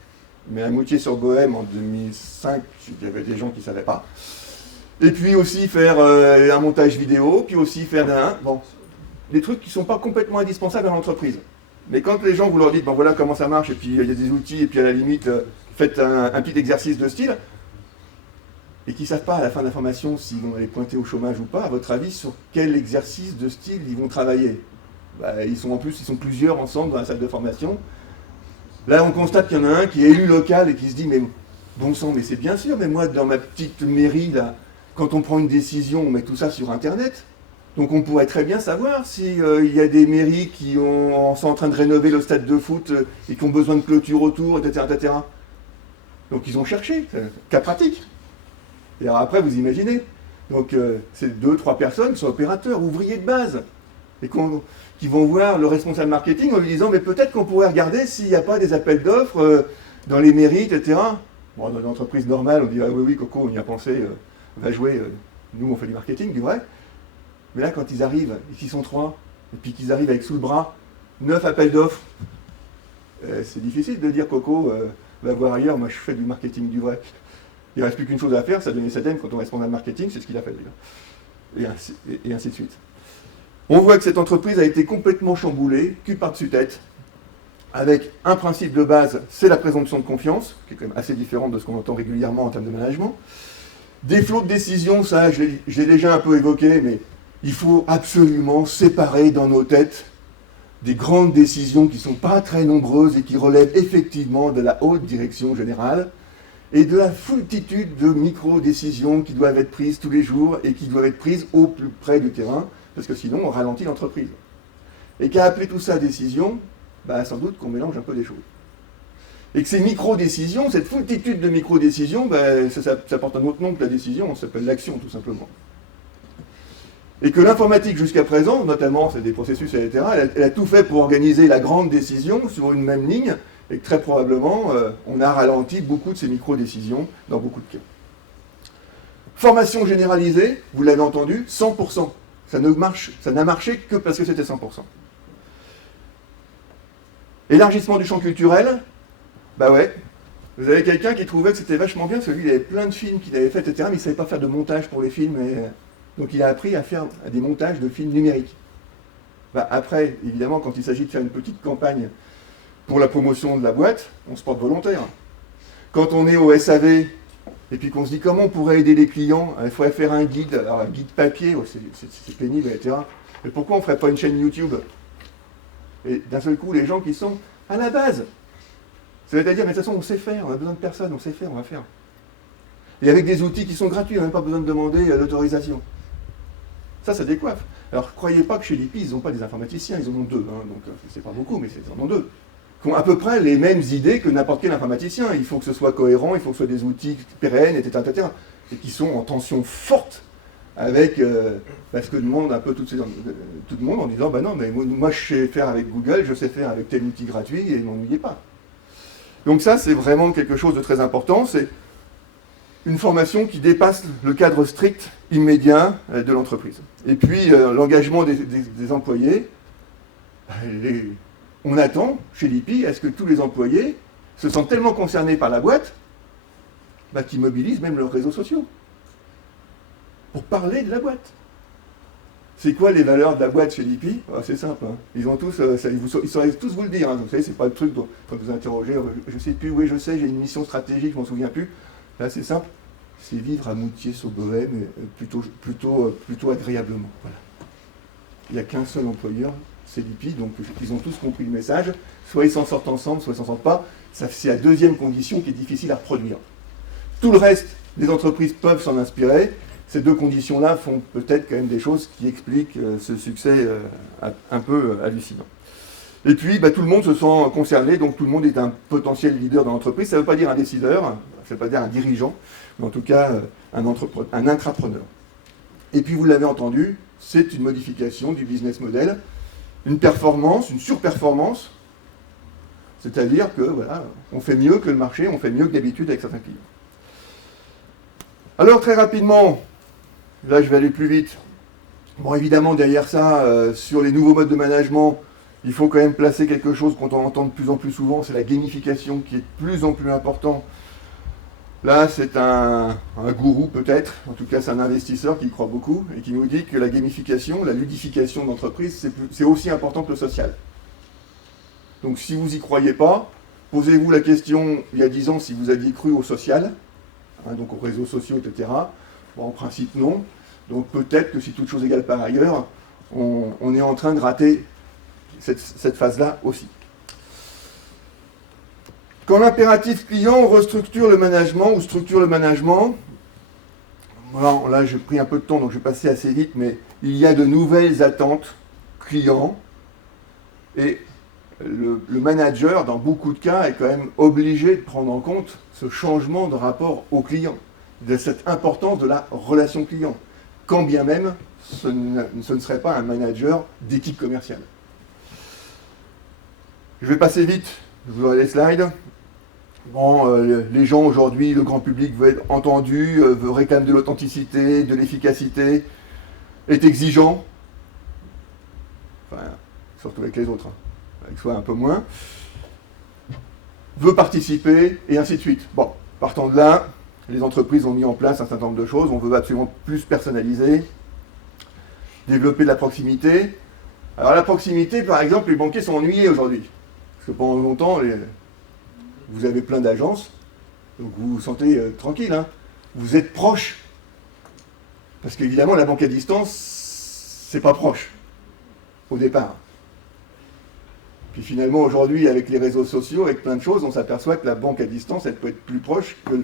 mais à Moutier sur Bohème en 2005, il y avait des gens qui ne savaient pas. Et puis aussi faire un montage vidéo, puis aussi faire des trucs qui ne sont pas complètement indispensables à l'entreprise. Mais quand les gens vous leur dites, voilà comment ça marche, et puis il y a des outils, et puis à la limite, faites un petit exercice de style, et qui ne savent pas à la fin de la formation s'ils vont aller pointer au chômage ou pas, à votre avis, sur quel exercice de style ils vont travailler? Ils sont plusieurs ensemble dans la salle de formation. Là, on constate qu'il y en a un qui est élu local et qui se dit, mais bon sang, mais c'est bien sûr, mais moi, dans ma petite mairie, là, quand on prend une décision, on met tout ça sur Internet. Donc on pourrait très bien savoir s'il y a des mairies qui sont en train de rénover le stade de foot et qui ont besoin de clôture autour, etc. etc. Donc ils ont cherché, c'est un cas pratique. Et alors après, vous imaginez, donc c'est 2-3 personnes qui sont opérateurs, ouvriers de base, et qui vont voir le responsable marketing en lui disant, mais peut-être qu'on pourrait regarder s'il n'y a pas des appels d'offres dans les mairies, etc. Bon, dans une entreprise normale, on dit, ah oui, oui, Coco, on y a pensé, va jouer, nous on fait du marketing, du vrai. Mais là, quand ils arrivent, et qu'ils sont 3, et puis qu'ils arrivent avec sous le bras 9 appels d'offres, c'est difficile de dire, Coco, va voir ailleurs, moi je fais du marketing du vrai. Il ne reste plus qu'une chose à faire, ça donner SADEM quand on est responsable marketing, c'est ce qu'il a fait d'ailleurs. Et ainsi de suite. On voit que cette entreprise a été complètement chamboulée, cul par-dessus tête, avec un principe de base, c'est la présomption de confiance, qui est quand même assez différente de ce qu'on entend régulièrement en termes de management. Des flots de décision, ça, je l'ai déjà un peu évoqué, mais il faut absolument séparer dans nos têtes des grandes décisions qui ne sont pas très nombreuses et qui relèvent effectivement de la haute direction générale et de la foultitude de micro-décisions qui doivent être prises tous les jours et qui doivent être prises au plus près du terrain, parce que sinon on ralentit l'entreprise. Et qu'à appeler tout ça décision, bah, sans doute qu'on mélange un peu des choses. Et que ces micro-décisions, cette foultitude de micro-décisions, bah, ça porte un autre nom que la décision, ça s'appelle l'action tout simplement. Et que l'informatique jusqu'à présent, notamment c'est des processus, etc., elle a tout fait pour organiser la grande décision sur une même ligne, et que très probablement on a ralenti beaucoup de ces micro-décisions dans beaucoup de cas. Formation généralisée, vous l'avez entendu, 100%. Ça n'a marché que parce que c'était 100%. Élargissement du champ culturel, bah ouais, vous avez quelqu'un qui trouvait que c'était vachement bien, parce que lui il avait plein de films qu'il avait fait, etc., mais il ne savait pas faire de montage pour les films, donc il a appris à faire des montages de films numériques. Bah après, évidemment, quand il s'agit de faire une petite campagne pour la promotion de la boîte, on se porte volontaire. Quand on est au SAV, et puis qu'on se dit comment on pourrait aider les clients, il faudrait faire un guide, alors un guide papier, c'est pénible, etc. Mais pourquoi on ne ferait pas une chaîne YouTube? Et d'un seul coup, les gens qui sont à la base, c'est-à-dire, mais de toute façon, on sait faire, on a besoin de personne, on sait faire, on va faire. Et avec des outils qui sont gratuits, on n'a même pas besoin de demander l'autorisation. Ça décoiffe. Alors, croyez pas que chez l'IPI, ils n'ont pas des informaticiens, ils en ont 2, hein, donc c'est pas beaucoup, mais ils en ont 2, qui ont à peu près les mêmes idées que n'importe quel informaticien. Il faut que ce soit cohérent, il faut que ce soit des outils pérennes, etc., etc., et qui sont en tension forte avec ce que demande un peu tout le monde en disant, bah non, mais moi je sais faire avec Google, je sais faire avec tel outil gratuit, et n'ennuyez pas. Donc ça, c'est vraiment quelque chose de très important, c'est une formation qui dépasse le cadre strict, immédiat de l'entreprise. Et puis, l'engagement des employés, on attend, chez l'IPI, à ce que tous les employés se sentent tellement concernés par la boîte, qu'ils mobilisent même leurs réseaux sociaux, pour parler de la boîte. C'est quoi les valeurs de la boîte chez l'IPI? C'est simple, hein. Ils ont tous, ils sauraient tous vous le dire, hein. Vous savez, c'est pas le truc quand vous interrogez, je sais plus, oui je sais, j'ai une mission stratégique, je m'en souviens plus. Là c'est simple, c'est vivre à Moutier-sur-Bohême plutôt agréablement. Voilà. Il n'y a qu'un seul employeur, c'est l'IPI, donc ils ont tous compris le message, soit ils s'en sortent ensemble, soit ils s'en sortent pas, c'est la deuxième condition qui est difficile à reproduire. Tout le reste, les entreprises peuvent s'en inspirer. Ces deux conditions-là font peut-être quand même des choses qui expliquent ce succès un peu hallucinant. Et puis, tout le monde se sent concerné, donc tout le monde est un potentiel leader dans l'entreprise. Ça ne veut pas dire un décideur, ça ne veut pas dire un dirigeant, mais en tout cas un intrapreneur. Et puis, vous l'avez entendu, c'est une modification du business model, une performance, une surperformance, c'est-à-dire que voilà, on fait mieux que le marché, on fait mieux que d'habitude avec certains clients. Alors, très rapidement, là, je vais aller plus vite. Bon, évidemment, derrière ça, sur les nouveaux modes de management, il faut quand même placer quelque chose qu'on entend de plus en plus souvent, c'est la gamification qui est de plus en plus important. Là, c'est un gourou peut-être, en tout cas c'est un investisseur qui y croit beaucoup, et qui nous dit que la gamification, la ludification d'entreprise, c'est aussi important que le social. Donc si vous n'y croyez pas, posez-vous la question, il y a 10 ans, si vous aviez cru au social, donc aux réseaux sociaux, etc. Bon, en principe, non. Donc peut-être que si toute chose égale par ailleurs, on est en train de rater cette phase-là aussi. Quand l'impératif client restructure le management ou structure le management, voilà, là j'ai pris un peu de temps donc je vais passer assez vite, mais il y a de nouvelles attentes clients et le manager, dans beaucoup de cas, est quand même obligé de prendre en compte ce changement de rapport au client, de cette importance de la relation client, quand bien même ce ne serait pas un manager d'équipe commerciale. Je vais passer vite, je vous aurai les slides. Bon, les gens aujourd'hui, le grand public veut être entendu, réclame de l'authenticité, de l'efficacité, est exigeant, enfin, surtout avec les autres, hein. Avec soi un peu moins, veut participer, et ainsi de suite. Bon, partant de là, les entreprises ont mis en place un certain nombre de choses. On veut absolument plus personnaliser, développer de la proximité. Alors la proximité, par exemple, les banquiers sont ennuyés aujourd'hui. Parce que pendant longtemps, vous avez plein d'agences, donc vous vous sentez tranquille, hein. Vous êtes proche. Parce qu'évidemment, la banque à distance, c'est pas proche, au départ. Puis finalement, aujourd'hui, avec les réseaux sociaux, avec plein de choses, on s'aperçoit que la banque à distance, elle peut être plus proche que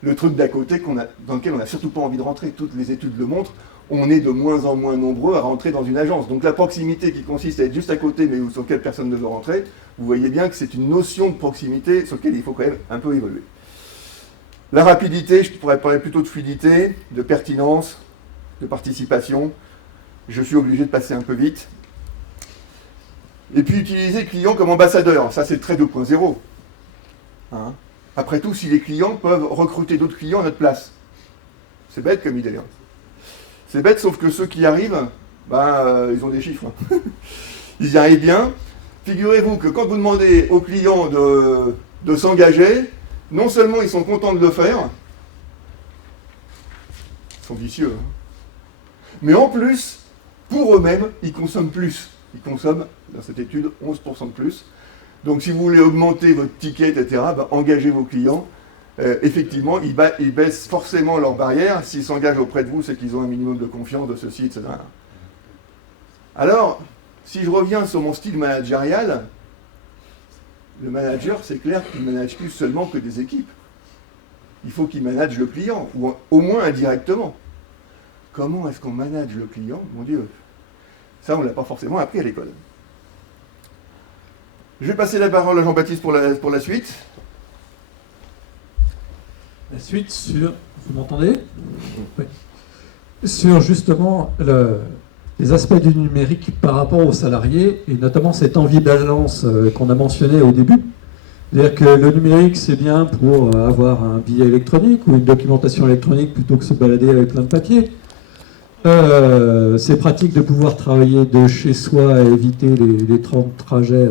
le truc d'à côté dans lequel on n'a surtout pas envie de rentrer. Toutes les études le montrent, on est de moins en moins nombreux à rentrer dans une agence. Donc la proximité qui consiste à être juste à côté, mais sur laquelle personne ne veut rentrer, vous voyez bien que c'est une notion de proximité sur laquelle il faut quand même un peu évoluer. La rapidité, je pourrais parler plutôt de fluidité, de pertinence, de participation. Je suis obligé de passer un peu vite. Et puis utiliser le client comme ambassadeur, ça c'est le trait 2.0. Hein. Après tout, si les clients peuvent recruter d'autres clients à notre place. C'est bête comme idée. Hein. C'est bête, sauf que ceux qui y arrivent, ils ont des chiffres. Hein. Ils y arrivent bien. Figurez-vous que quand vous demandez aux clients de s'engager, non seulement ils sont contents de le faire, ils sont vicieux, hein, mais en plus, pour eux-mêmes, ils consomment plus. Ils consomment, dans cette étude, 11% de plus. Donc si vous voulez augmenter votre ticket, etc., engagez vos clients. Effectivement, ils baissent forcément leurs barrières. S'ils s'engagent auprès de vous, c'est qu'ils ont un minimum de confiance, de ceci, etc. Alors, si je reviens sur mon style managérial, le manager, c'est clair qu'il ne manage plus seulement que des équipes. Il faut qu'il manage le client, ou au moins indirectement. Comment est-ce qu'on manage le client? Mon Dieu, ça, on ne l'a pas forcément appris à l'école. Je vais passer la parole à Jean-Baptiste pour la suite. La suite sur... Vous m'entendez? Oui. Sur justement les aspects du numérique par rapport aux salariés, et notamment cette ambivalence qu'on a mentionnée au début. C'est-à-dire que le numérique, c'est bien pour avoir un billet électronique ou une documentation électronique plutôt que se balader avec plein de papier. C'est pratique de pouvoir travailler de chez soi et éviter les 30 trajets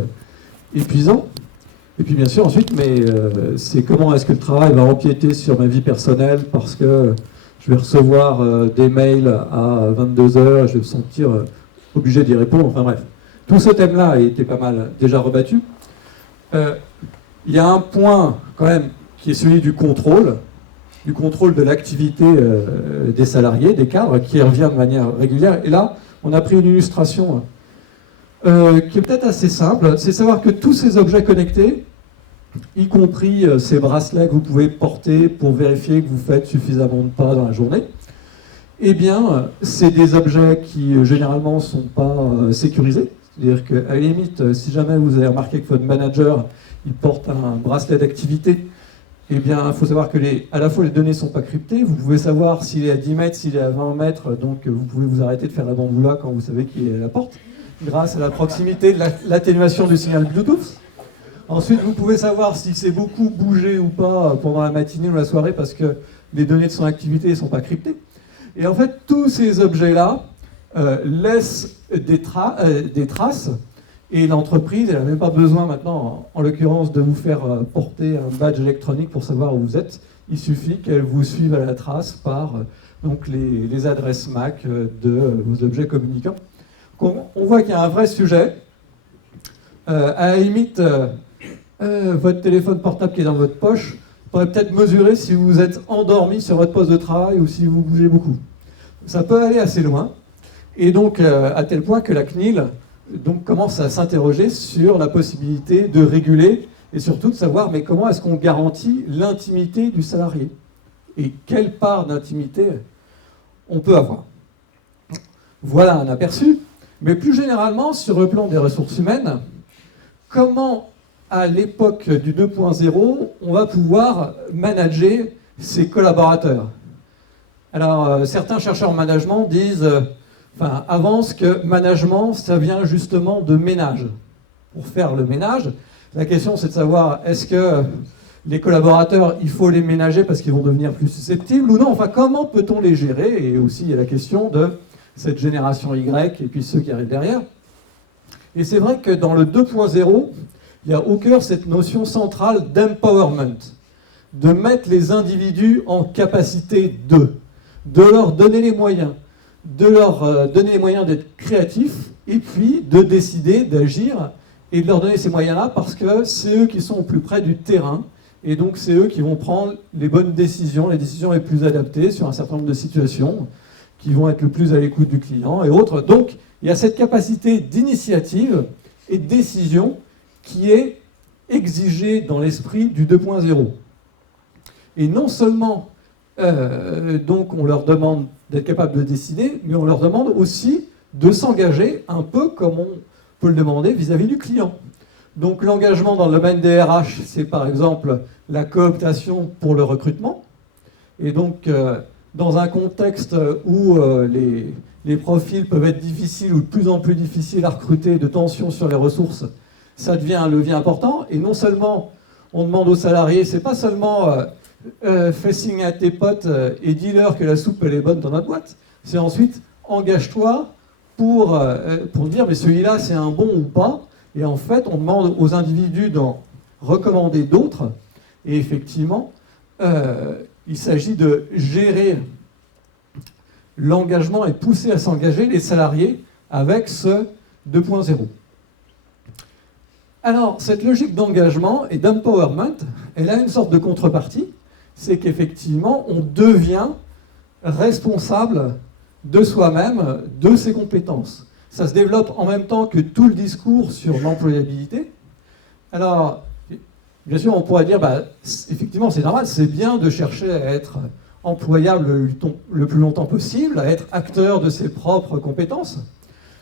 épuisants. Et puis bien sûr ensuite, c'est comment est-ce que le travail va empiéter sur ma vie personnelle parce que je vais recevoir des mails à 22h, je vais me sentir obligé d'y répondre, enfin bref. Tout ce thème-là a été pas mal déjà rebattu. Il y a un point quand même qui est celui du contrôle de l'activité des salariés, des cadres, qui revient de manière régulière. Et là, on a pris une illustration qui est peut-être assez simple, c'est savoir que tous ces objets connectés, y compris ces bracelets que vous pouvez porter pour vérifier que vous faites suffisamment de pas dans la journée, eh bien, c'est des objets qui généralement ne sont pas sécurisés. C'est-à-dire qu'à la limite, si jamais vous avez remarqué que votre manager il porte un bracelet d'activité, eh bien, il faut savoir que à la fois les données ne sont pas cryptées, vous pouvez savoir s'il est à 10 mètres, s'il est à 20 mètres, donc vous pouvez vous arrêter de faire la bamboula quand vous savez qu'il est à la porte, grâce à la proximité de l'atténuation du signal Bluetooth. Ensuite, vous pouvez savoir s'il s'est beaucoup bougé ou pas pendant la matinée ou la soirée parce que les données de son activité ne sont pas cryptées. Et en fait, tous ces objets-là laissent des traces. Et l'entreprise, elle n'a même pas besoin maintenant, en l'occurrence, de vous faire porter un badge électronique pour savoir où vous êtes. Il suffit qu'elle vous suive à la trace par donc les adresses MAC de vos objets communicants. Donc on voit qu'il y a un vrai sujet. À la limite, votre téléphone portable qui est dans votre poche, vous pourrez peut-être mesurer si vous êtes endormi sur votre poste de travail ou si vous bougez beaucoup. Ça peut aller assez loin. Et donc, à tel point que la CNIL donc commence à s'interroger sur la possibilité de réguler et surtout de savoir mais comment est-ce qu'on garantit l'intimité du salarié et quelle part d'intimité on peut avoir. Voilà un aperçu, mais plus généralement sur le plan des ressources humaines, comment à l'époque du 2.0 on va pouvoir manager ses collaborateurs. Alors certains chercheurs en management disent, avancent que management ça vient justement de ménage. Pour faire le ménage, la question c'est de savoir est-ce que les collaborateurs, il faut les ménager parce qu'ils vont devenir plus susceptibles ou non. Enfin, comment peut-on les gérer? Et aussi, il y a la question de cette génération Y et puis ceux qui arrivent derrière. Et c'est vrai que dans le 2.0, il y a au cœur cette notion centrale d'empowerment, de mettre les individus en capacité de leur donner les moyens, de leur donner les moyens d'être créatifs et puis de décider d'agir et de leur donner ces moyens-là parce que c'est eux qui sont au plus près du terrain. Et donc, c'est eux qui vont prendre les bonnes décisions, les décisions les plus adaptées sur un certain nombre de situations, qui vont être le plus à l'écoute du client et autres. Donc, il y a cette capacité d'initiative et de décision qui est exigée dans l'esprit du 2.0. Et non seulement, donc, on leur demande d'être capable de décider, mais on leur demande aussi de s'engager un peu comme on peut le demander vis-à-vis du client. Donc l'engagement dans le domaine des RH, c'est par exemple la cooptation pour le recrutement. Et donc dans un contexte où les profils peuvent être difficiles ou de plus en plus difficiles à recruter, de tensions sur les ressources, ça devient un levier important. Et non seulement on demande aux salariés, c'est pas seulement fais signe à tes potes et dis-leur que la soupe elle est bonne dans notre boîte, c'est ensuite engage-toi pour dire mais celui-là c'est un bon ou pas. Et en fait, on demande aux individus d'en recommander d'autres. Et effectivement, il s'agit de gérer l'engagement et pousser à s'engager les salariés avec ce 2.0. Alors, cette logique d'engagement et d'empowerment, elle a une sorte de contrepartie. C'est qu'effectivement, on devient responsable de soi-même, de ses compétences. Ça se développe en même temps que tout le discours sur l'employabilité. Alors, bien sûr, on pourrait dire, effectivement, c'est normal, c'est bien de chercher à être employable le plus longtemps possible, à être acteur de ses propres compétences.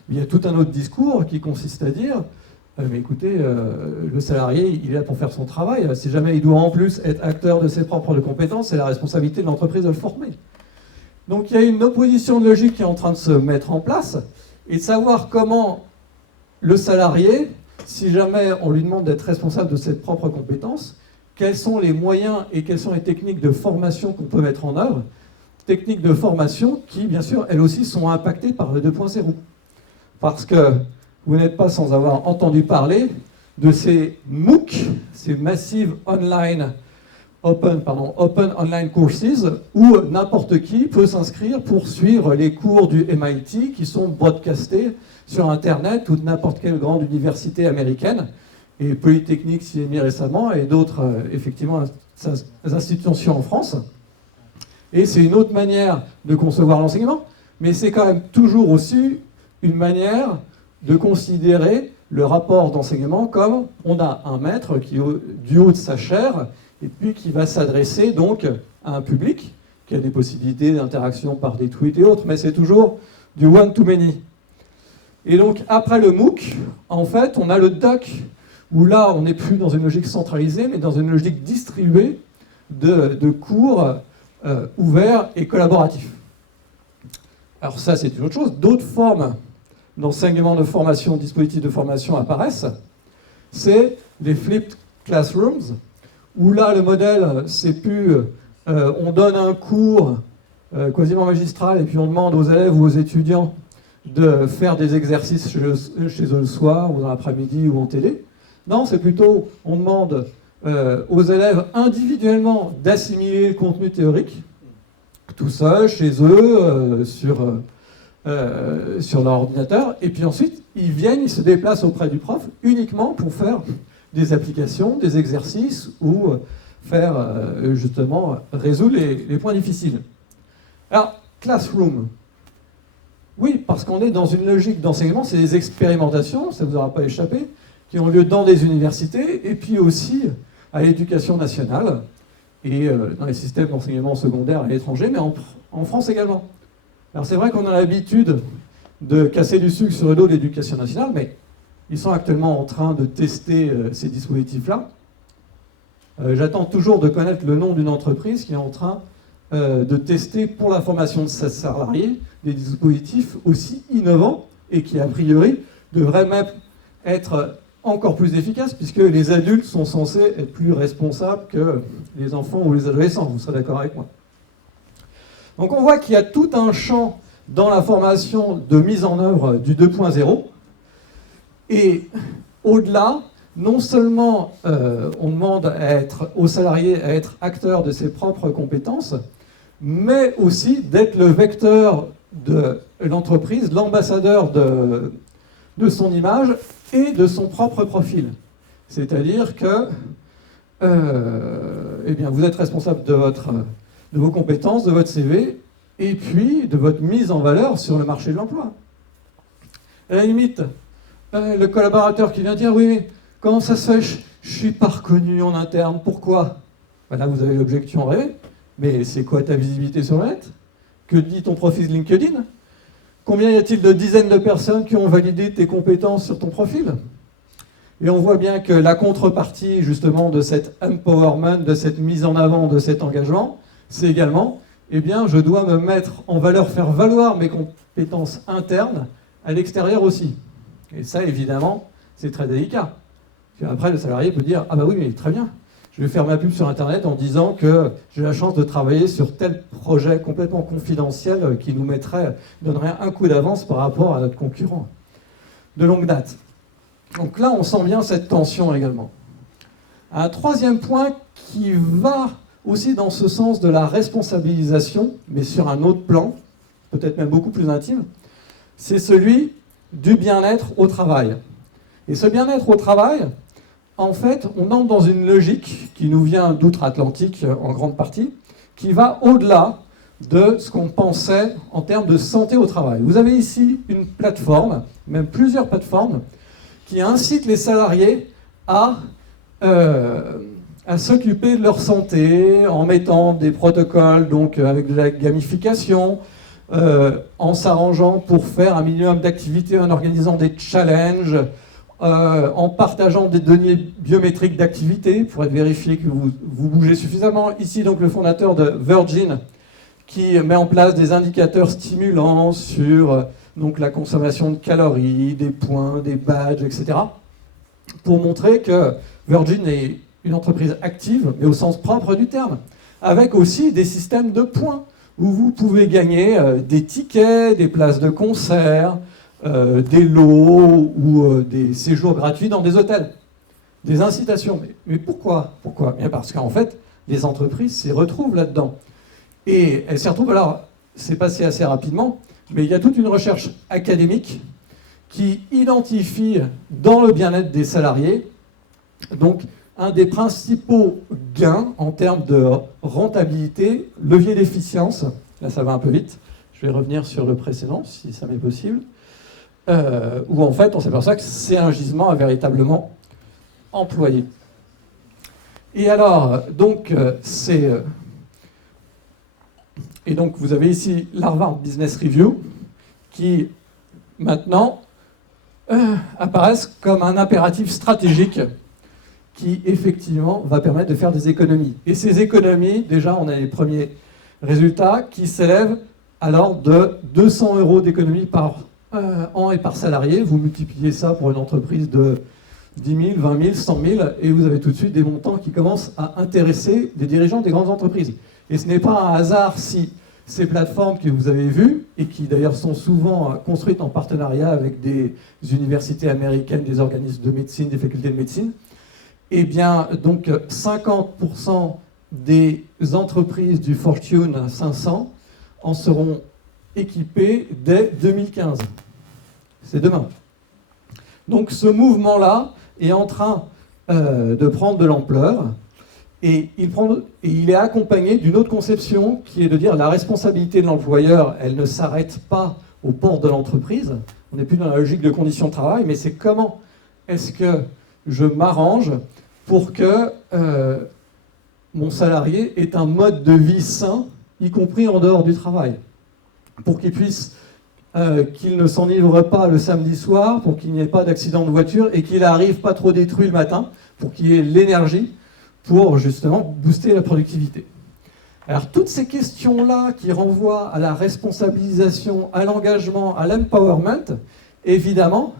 Mais il y a tout un autre discours qui consiste à dire, mais écoutez, le salarié, il est là pour faire son travail. Si jamais il doit en plus être acteur de ses propres compétences, c'est la responsabilité de l'entreprise de le former. Donc il y a une opposition de logique qui est en train de se mettre en place. Et de savoir comment le salarié, si jamais on lui demande d'être responsable de ses propres compétences, quels sont les moyens et quelles sont les techniques de formation qu'on peut mettre en œuvre, techniques de formation qui, bien sûr, elles aussi sont impactées par le 2.0. Parce que vous n'êtes pas sans avoir entendu parler de ces MOOC, ces Massive Open Online Courses, où n'importe qui peut s'inscrire pour suivre les cours du MIT qui sont broadcastés sur Internet ou de n'importe quelle grande université américaine. Et Polytechnique s'y est mis récemment et d'autres, effectivement, institutions en France. Et c'est une autre manière de concevoir l'enseignement, mais c'est quand même toujours aussi une manière de considérer le rapport d'enseignement comme on a un maître qui, du haut de sa chaire, et puis qui va s'adresser donc à un public qui a des possibilités d'interaction par des tweets et autres, mais c'est toujours du one-to-many. Et donc après le MOOC, en fait, on a le doc, où là, on n'est plus dans une logique centralisée, mais dans une logique distribuée de cours ouverts et collaboratifs. Alors ça, c'est une autre chose. D'autres formes d'enseignement, de formation, dispositifs de formation apparaissent. C'est les flipped classrooms, où là, le modèle, c'est plus on donne un cours quasiment magistral et puis on demande aux élèves ou aux étudiants de faire des exercices chez eux le soir ou dans l'après-midi ou en télé. Non, c'est plutôt on demande aux élèves individuellement d'assimiler le contenu théorique, tout seul, chez eux, sur leur ordinateur, et puis ensuite, ils se déplacent auprès du prof uniquement pour faire des applications, des exercices ou faire justement résoudre les points difficiles. Alors, classroom. Oui, parce qu'on est dans une logique d'enseignement, c'est des expérimentations, ça ne vous aura pas échappé, qui ont lieu dans des universités, et puis aussi à l'éducation nationale, et dans les systèmes d'enseignement secondaire à l'étranger, mais en France également. Alors c'est vrai qu'on a l'habitude de casser du sucre sur le dos de l'éducation nationale, mais ils sont actuellement en train de tester ces dispositifs-là. J'attends toujours de connaître le nom d'une entreprise qui est en train de tester pour la formation de ses salariés des dispositifs aussi innovants et qui, a priori, devraient même être encore plus efficaces, puisque les adultes sont censés être plus responsables que les enfants ou les adolescents. Vous serez d'accord avec moi? Donc on voit qu'il y a tout un champ dans la formation de mise en œuvre du 2.0. Et au-delà, non seulement on demande aux salariés à être acteurs de ses propres compétences, mais aussi d'être le vecteur de l'entreprise, l'ambassadeur de son image et de son propre profil. C'est-à-dire que eh bien, vous êtes responsable de vos compétences, de votre CV, et puis de votre mise en valeur sur le marché de l'emploi. À la limite, le collaborateur qui vient dire « Oui, mais comment ça se fait, je ne suis pas reconnu en interne, pourquoi ?» Ben là, vous avez l'objection rêvée. Mais c'est quoi ta visibilité sur le net? Que dit ton profil LinkedIn? Combien y a-t-il de dizaines de personnes qui ont validé tes compétences sur ton profil? Et on voit bien que la contrepartie, justement, de cet empowerment, de cette mise en avant, de cet engagement, c'est également, eh bien, je dois me mettre en valeur, faire valoir mes compétences internes à l'extérieur aussi. Et ça, évidemment, c'est très délicat. Puis après, le salarié peut dire « Ah bah oui, mais très bien, je vais faire ma pub sur Internet en disant que j'ai la chance de travailler sur tel projet complètement confidentiel qui nous donnerait un coup d'avance par rapport à notre concurrent de longue date. » Donc là, on sent bien cette tension également. Un troisième point qui va aussi dans ce sens de la responsabilisation, mais sur un autre plan, peut-être même beaucoup plus intime, c'est celui du bien-être au travail. Et ce bien-être au travail, en fait, on entre dans une logique qui nous vient d'outre-Atlantique en grande partie, qui va au-delà de ce qu'on pensait en termes de santé au travail. Vous avez ici une plateforme, même plusieurs plateformes, qui incitent les salariés à s'occuper de leur santé en mettant des protocoles, donc avec de la gamification, en s'arrangeant pour faire un minimum d'activités, en organisant des challenges, en partageant des données biométriques d'activité pour être vérifié que vous bougez suffisamment. Ici, donc, le fondateur de Virgin qui met en place des indicateurs stimulants sur donc, la consommation de calories, des points, des badges, etc. pour montrer que Virgin est une entreprise active, mais au sens propre du terme, avec aussi des systèmes de points où vous pouvez gagner des tickets, des places de concert, des lots ou des séjours gratuits dans des hôtels. Des incitations. Mais pourquoi? Pourquoi? Bien parce qu'en fait, les entreprises s'y retrouvent là-dedans. Et elles s'y retrouvent, alors, c'est passé assez rapidement, mais il y a toute une recherche académique qui identifie dans le bien-être des salariés, donc, un des principaux gains en termes de rentabilité, levier d'efficience, là ça va un peu vite, je vais revenir sur le précédent si ça m'est possible, où en fait on s'aperçoit que c'est un gisement à véritablement employer. Et alors, donc, et donc vous avez ici l'Harvard Business Review qui maintenant apparaissent comme un impératif stratégique qui effectivement va permettre de faire des économies. Et ces économies, déjà on a les premiers résultats qui s'élèvent alors de 200 € d'économies par an et par salarié. Vous multipliez ça pour une entreprise de 10 000, 20 000, 100 000 et vous avez tout de suite des montants qui commencent à intéresser des dirigeants des grandes entreprises. Et ce n'est pas un hasard si ces plateformes que vous avez vues, et qui d'ailleurs sont souvent construites en partenariat avec des universités américaines, des organismes de médecine, des facultés de médecine, eh bien, donc 50% des entreprises du Fortune 500 en seront équipées dès 2015. C'est demain. Donc ce mouvement-là est en train de prendre de l'ampleur et il est accompagné d'une autre conception qui est de dire la responsabilité de l'employeur, elle ne s'arrête pas aux portes de l'entreprise. On n'est plus dans la logique de conditions de travail, mais c'est comment est-ce que je m'arrange pour que mon salarié ait un mode de vie sain, y compris en dehors du travail, pour qu'il puisse, qu'il ne s'enivre pas le samedi soir, pour qu'il n'y ait pas d'accident de voiture et qu'il arrive pas trop détruit le matin, pour qu'il y ait l'énergie pour justement booster la productivité. Alors toutes ces questions-là qui renvoient à la responsabilisation, à l'engagement, à l'empowerment, évidemment,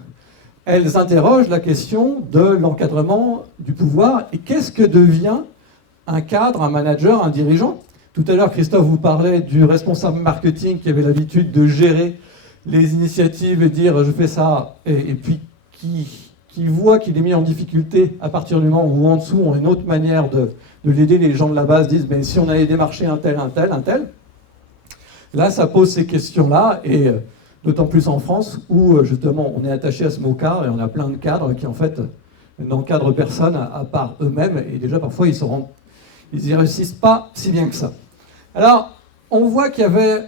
elles interrogent la question de l'encadrement du pouvoir et qu'est-ce que devient un cadre, un manager, un dirigeant. Tout à l'heure, Christophe vous parlait du responsable marketing qui avait l'habitude de gérer les initiatives et dire je fais ça, et puis qui voit qu'il est mis en difficulté à partir du moment où en dessous on a une autre manière de l'aider. Les gens de la base disent ben, si on allait démarcher un tel. Là, ça pose ces questions-là, et d'autant plus en France où justement on est attaché à ce mot cadre et on a plein de cadres qui en fait n'encadrent personne à part eux-mêmes, et déjà parfois ils y réussissent pas si bien que ça. Alors, on voit qu'il y avait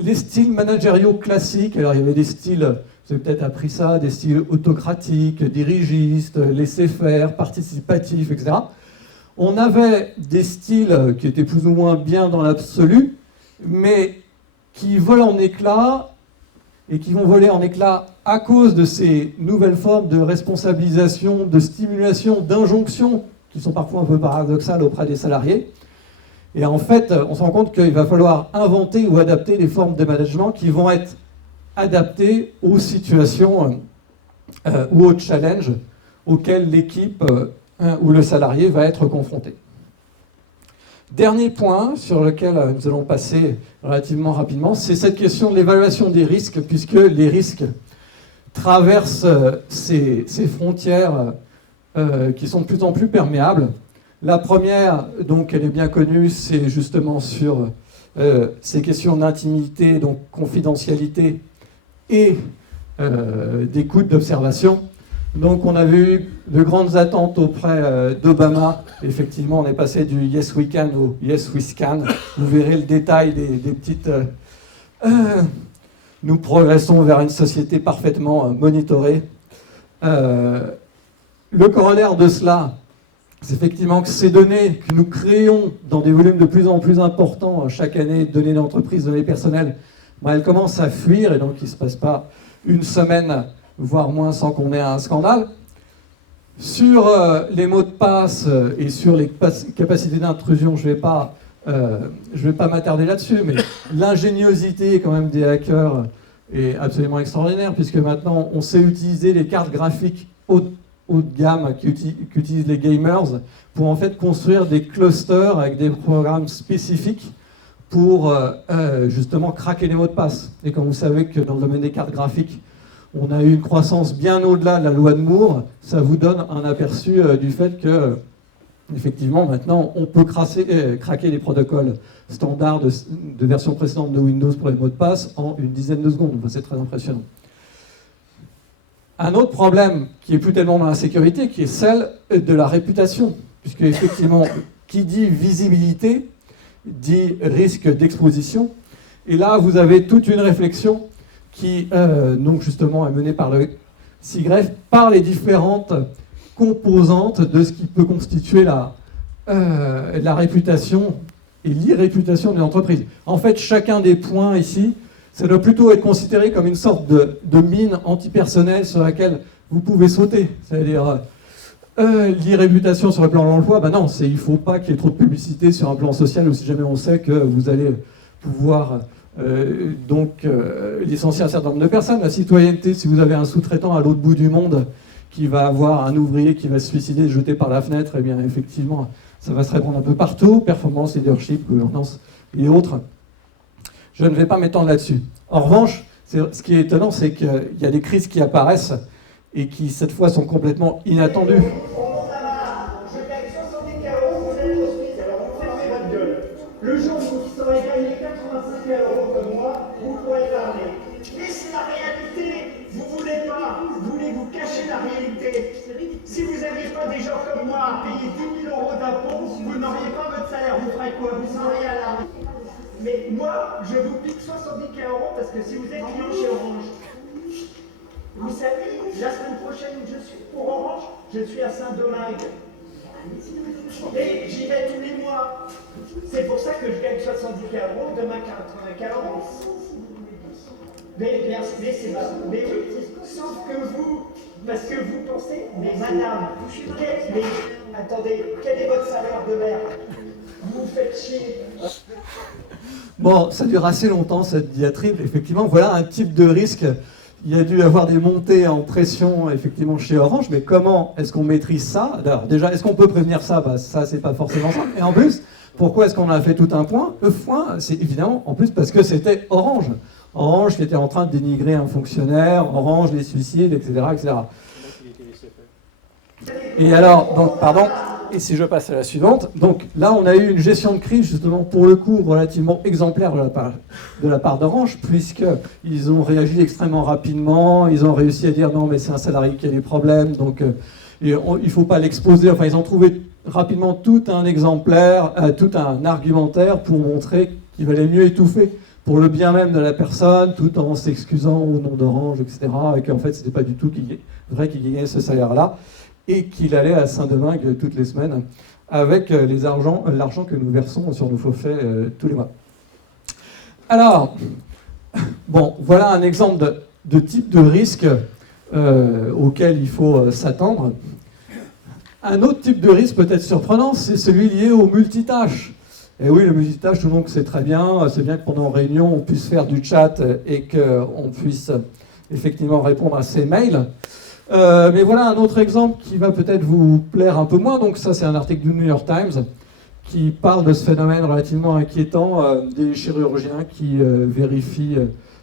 les styles managériaux classiques. Alors il y avait des styles, vous avez peut-être appris ça, des styles autocratiques, dirigistes, laisser-faire, participatifs, etc. On avait des styles qui étaient plus ou moins bien dans l'absolu, mais qui volent en éclats, et qui vont voler en éclats à cause de ces nouvelles formes de responsabilisation, de stimulation, d'injonction, qui sont parfois un peu paradoxales auprès des salariés. Et en fait, on se rend compte qu'il va falloir inventer ou adapter des formes de management qui vont être adaptées aux situations ou aux challenges auxquels l'équipe ou le salarié va être confronté. Dernier point sur lequel nous allons passer relativement rapidement, c'est cette question de l'évaluation des risques, puisque les risques traversent ces frontières qui sont de plus en plus perméables. La première, donc, elle est bien connue, c'est justement sur ces questions d'intimité, donc confidentialité et d'écoute, d'observation. Donc on avait eu de grandes attentes auprès d'Obama. Effectivement, on est passé du Yes We Can au Yes We Scan. Vous verrez le détail des petites... Nous progressons vers une société parfaitement monitorée. Le corollaire de cela, c'est effectivement que ces données que nous créons dans des volumes de plus en plus importants chaque année, données d'entreprise, données personnelles, elles commencent à fuir, et donc il ne se passe pas une semaine, voire moins, sans qu'on ait un scandale. Sur les mots de passe et sur les capacités d'intrusion, je ne vais pas m'attarder là-dessus, mais l'ingéniosité quand même des hackers est absolument extraordinaire, puisque maintenant on sait utiliser les cartes graphiques haut de gamme qu'utilisent les gamers pour en fait construire des clusters avec des programmes spécifiques pour justement craquer les mots de passe. Et quand vous savez que dans le domaine des cartes graphiques, on a eu une croissance bien au-delà de la loi de Moore, ça vous donne un aperçu du fait que, effectivement, maintenant, on peut craquer les protocoles standards de version précédente de Windows pour les mots de passe en une dizaine de secondes. Enfin, c'est très impressionnant. Un autre problème qui est plus tellement dans la sécurité, qui est celle de la réputation, puisque effectivement, qui dit visibilité, dit risque d'exposition. Et là, vous avez toute une réflexion qui, donc justement, est menée par le SIGREF, par les différentes composantes de ce qui peut constituer la réputation et l'irréputation d'une entreprise. En fait, chacun des points ici, ça doit plutôt être considéré comme une sorte de mine antipersonnelle sur laquelle vous pouvez sauter. C'est-à-dire, l'irréputation sur le plan de l'emploi, ben non, il ne faut pas qu'il y ait trop de publicité sur un plan social, ou si jamais on sait que vous allez pouvoir licencier un certain nombre de personnes. La citoyenneté, si vous avez un sous-traitant à l'autre bout du monde qui va avoir un ouvrier qui va se suicider, jeté par la fenêtre, eh bien effectivement, ça va se répandre un peu partout. Performance, leadership, gouvernance et autres. Je ne vais pas m'étendre là-dessus. En revanche, ce qui est étonnant, c'est qu'il y a des crises qui apparaissent et qui, cette fois, sont complètement inattendues. Je gagne 70 €, vous êtes au Suisse, alors vous fermez votre gueule. Le jour où vous saurez gagner 85 € comme moi, vous pourrez parler. Mais c'est la réalité. Vous voulez pas, vous voulez vous cacher la réalité. Si vous n'aviez pas des gens comme moi à payer 10 000 € d'impôts, vous n'auriez pas votre salaire. Vous ferez quoi? Vous seriez à la rue. Mais moi, je vous pique 70 € parce que si vous êtes client chez Orange, vous savez, la semaine prochaine où je suis pour Orange, Je suis à Saint-Domingue. Et j'y vais tous les mois. C'est pour ça que je gagne 70 euros, demain 80 euros. Mais c'est pas. Mais oui, sauf que vous, parce que vous pensez, mais madame, mais attendez, quel est votre salaire de merde? Vous vous faites chier. Bon, ça dure assez longtemps cette diatribe. Effectivement, voilà un type de risque. Il y a dû avoir des montées en pression effectivement chez Orange, mais comment est-ce qu'on maîtrise ça? Alors déjà, est-ce qu'on peut prévenir ça? Ça, c'est pas forcément ça. Et en plus, pourquoi est-ce qu'on a fait tout un point? Le point, c'est évidemment en plus parce que c'était Orange. Orange qui était en train de dénigrer un fonctionnaire, Orange, les suicides, etc., etc. Et alors, donc, pardon, et si je passe à la suivante, donc là on a eu une gestion de crise justement pour le coup relativement exemplaire de la part d'Orange, puisqu'ils ont réagi extrêmement rapidement, ils ont réussi à dire non mais c'est un salarié qui a des problèmes, donc il ne faut pas l'exposer, enfin ils ont trouvé rapidement tout un exemplaire, tout un argumentaire pour montrer qu'il valait mieux étouffer pour le bien même de la personne, tout en s'excusant au nom d'Orange, etc., et qu'en fait c'était pas du tout vrai qu'il gagnait ce salaire-là, et qu'il allait à Saint-Domingue toutes les semaines avec l'argent que nous versons sur nos forfaits tous les mois. Alors, bon, voilà un exemple de type de risque auquel il faut s'attendre. Un autre type de risque peut-être surprenant, c'est celui lié au multitâche. Et oui, le multitâche, tout le monde sait très bien, c'est bien que pendant une réunion, on puisse faire du chat et qu'on puisse effectivement répondre à ses mails. Mais voilà un autre exemple qui va peut-être vous plaire un peu moins. Donc ça, c'est un article du New York Times qui parle de ce phénomène relativement inquiétant des chirurgiens qui vérifient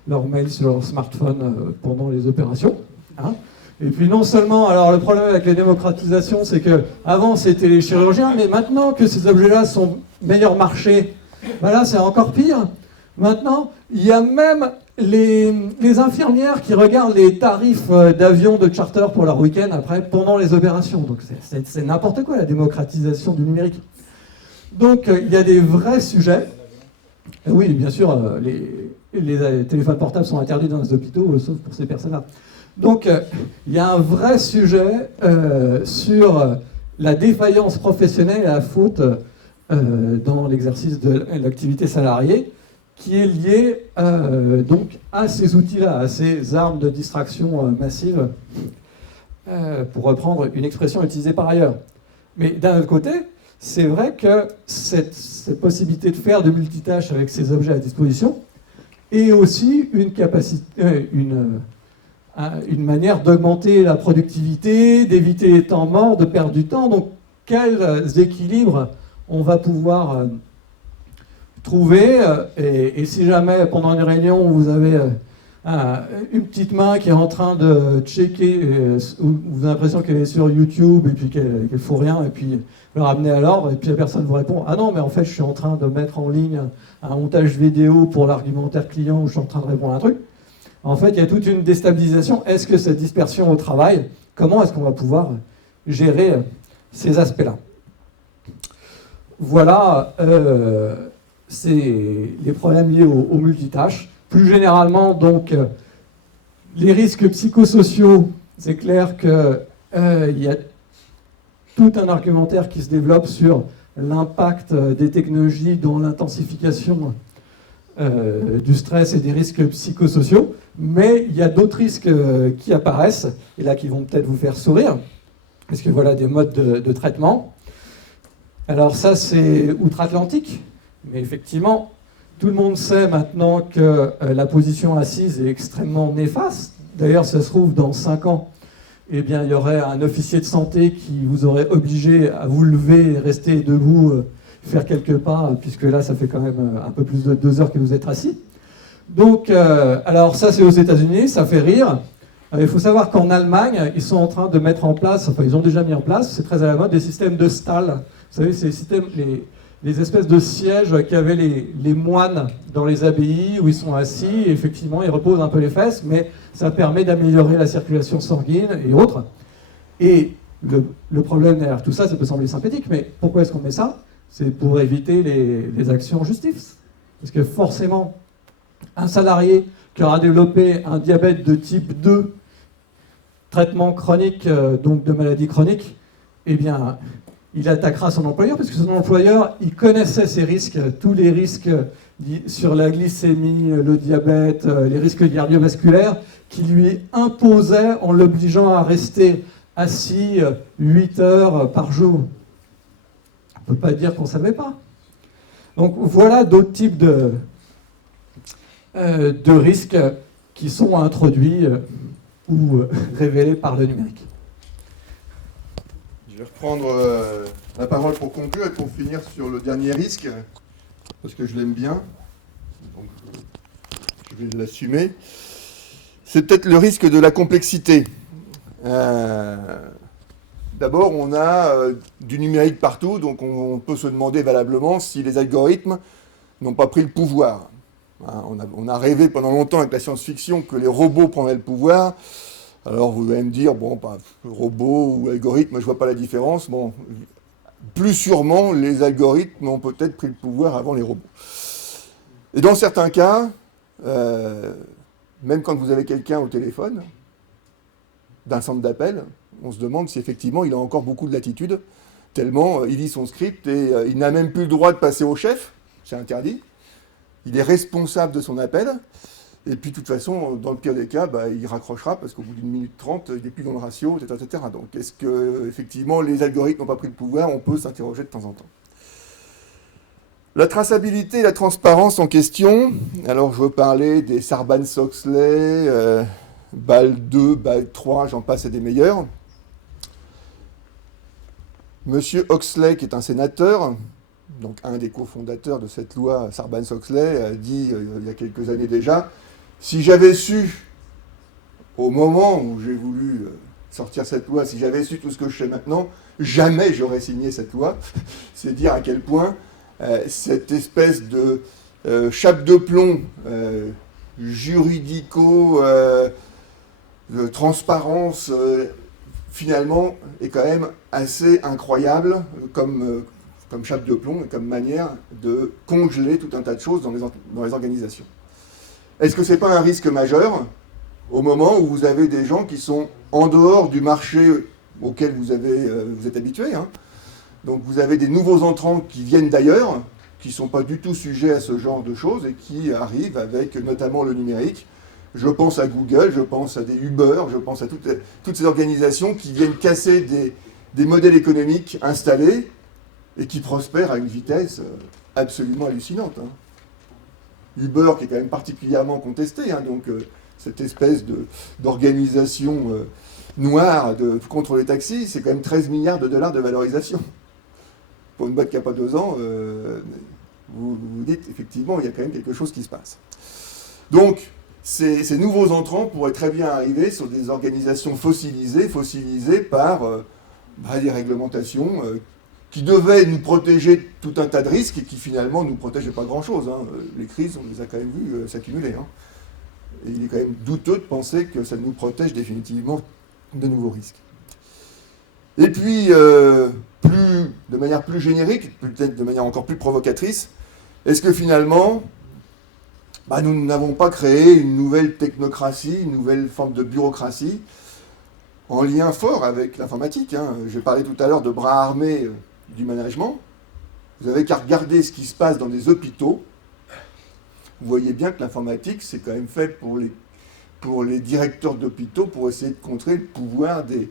leurs mails sur leur smartphone pendant les opérations. Hein. Et puis non seulement, alors le problème avec les démocratisations, c'est que avant c'était les chirurgiens, mais maintenant que ces objets-là sont meilleur marché, voilà, c'est encore pire. Maintenant, il y a même les infirmières qui regardent les tarifs d'avion de charter pour leur week-end après, pendant les opérations. Donc c'est n'importe quoi la démocratisation du numérique. Donc il y a des vrais sujets. Et oui, bien sûr, les téléphones portables sont interdits dans les hôpitaux, sauf pour ces personnes-là. Donc il y a un vrai sujet sur la défaillance professionnelle et la faute dans l'exercice de l'activité salariée, qui est lié donc à ces outils-là, à ces armes de distraction massive, pour reprendre une expression utilisée par ailleurs. Mais d'un autre côté, c'est vrai que cette possibilité de faire de multitâches avec ces objets à disposition est aussi une capacité, une manière d'augmenter la productivité, d'éviter les temps morts, de perdre du temps. Donc quels équilibres on va pouvoir trouver, et si jamais pendant une réunion vous avez une petite main qui est en train de checker, vous avez l'impression qu'elle est sur YouTube et puis qu'elle ne faut rien, et puis le ramener à l'ordre, et puis la personne vous répond « Ah non, mais en fait je suis en train de mettre en ligne un montage vidéo pour l'argumentaire client où je suis en train de répondre à un truc », en fait il y a toute une déstabilisation. Est-ce que cette dispersion au travail, comment est-ce qu'on va pouvoir gérer ces aspects-là? Voilà, c'est les problèmes liés au multitâches. Plus généralement, donc, les risques psychosociaux, c'est clair qu'il y a tout un argumentaire qui se développe sur l'impact des technologies dans l'intensification du stress et des risques psychosociaux, mais il y a d'autres risques qui apparaissent, et là qui vont peut-être vous faire sourire, parce que voilà des modes de traitement. Alors ça, c'est outre-Atlantique, mais effectivement, tout le monde sait maintenant que la position assise est extrêmement néfaste. D'ailleurs, ça se trouve, dans 5 ans, eh bien, il y aurait un officier de santé qui vous aurait obligé à vous lever et rester debout, faire quelques pas, puisque là, ça fait quand même un peu plus de 2 heures que vous êtes assis. Donc, alors ça, c'est aux États-Unis, ça fait rire. Il faut savoir qu'en Allemagne, ils sont en train de mettre en place, enfin, ils ont déjà mis en place, c'est très à la mode, des systèmes de stalles. Vous savez, c'est les espèces de sièges qu'avaient les moines dans les abbayes où ils sont assis, et effectivement ils reposent un peu les fesses, mais ça permet d'améliorer la circulation sanguine et autres. Et le problème derrière tout ça, ça peut sembler sympathique, mais pourquoi est-ce qu'on met ça? C'est pour éviter les actions en justice. Parce que forcément, un salarié qui aura développé un diabète de type 2 traitement chronique, donc de maladies chroniques, eh bien, il attaquera son employeur, parce que son employeur, il connaissait ces risques, tous les risques sur la glycémie, le diabète, les risques cardiovasculaires, qui lui imposaient en l'obligeant à rester assis 8 heures par jour. On ne peut pas dire qu'on ne savait pas. Donc voilà d'autres types de risques qui sont introduits ou révélés par le numérique. Je vais reprendre la parole pour conclure et pour finir sur le dernier risque, parce que je l'aime bien, donc je vais l'assumer. C'est peut-être le risque de la complexité. D'abord, on a du numérique partout, donc on peut se demander valablement si les algorithmes n'ont pas pris le pouvoir. On a rêvé pendant longtemps avec la science-fiction que les robots prendraient le pouvoir. Alors vous allez me dire, bon, robot ou algorithme, je ne vois pas la différence. Bon, plus sûrement, les algorithmes ont peut-être pris le pouvoir avant les robots. Et dans certains cas, même quand vous avez quelqu'un au téléphone, d'un centre d'appel, on se demande si effectivement il a encore beaucoup de latitude, tellement il lit son script et il n'a même plus le droit de passer au chef, c'est interdit. Il est responsable de son appel. Et puis, de toute façon, dans le pire des cas, il raccrochera parce qu'au bout d'une minute 30, il n'est plus dans le ratio, etc., etc. Donc, est-ce que, effectivement, les algorithmes n'ont pas pris le pouvoir? On peut s'interroger de temps en temps. La traçabilité et la transparence en question. Alors, je veux parler des Sarbanes-Oxley, BAL 2, BAL 3, j'en passe et des meilleurs. Monsieur Oxley, qui est un sénateur, donc un des cofondateurs de cette loi Sarbanes-Oxley, a dit il y a quelques années déjà, si j'avais su, au moment où j'ai voulu sortir cette loi, si j'avais su tout ce que je sais maintenant, jamais j'aurais signé cette loi. C'est dire à quel point cette espèce de chape de plomb juridico, de transparence, finalement, est quand même assez incroyable comme chape de plomb et comme manière de congeler tout un tas de choses dans les organisations. Est-ce que ce n'est pas un risque majeur au moment où vous avez des gens qui sont en dehors du marché auquel vous êtes habitués, hein? Donc vous avez des nouveaux entrants qui viennent d'ailleurs, qui ne sont pas du tout sujets à ce genre de choses et qui arrivent avec notamment le numérique. Je pense à Google, je pense à des Uber, je pense à toutes ces organisations qui viennent casser des modèles économiques installés et qui prospèrent à une vitesse absolument hallucinante, hein. Uber qui est quand même particulièrement contesté, hein, donc cette espèce d'organisation noire contre les taxis, c'est quand même 13 milliards de dollars de valorisation. Pour une boîte qui n'a pas 2 ans, vous dites effectivement il y a quand même quelque chose qui se passe. Donc ces nouveaux entrants pourraient très bien arriver sur des organisations fossilisées par des réglementations qui devaient nous protéger de tout un tas de risques et qui finalement ne nous protégeaient pas grand-chose, hein. Les crises, on les a quand même vues s'accumuler, hein. Et il est quand même douteux de penser que ça nous protège définitivement de nouveaux risques. Et puis, de manière plus générique, peut-être de manière encore plus provocatrice, est-ce que finalement, nous n'avons pas créé une nouvelle technocratie, une nouvelle forme de bureaucratie, en lien fort avec l'informatique, hein. J'ai parlé tout à l'heure de bras armés du management. Vous n'avez qu'à regarder ce qui se passe dans des hôpitaux. Vous voyez bien que l'informatique, c'est quand même fait pour les directeurs d'hôpitaux, pour essayer de contrer le pouvoir des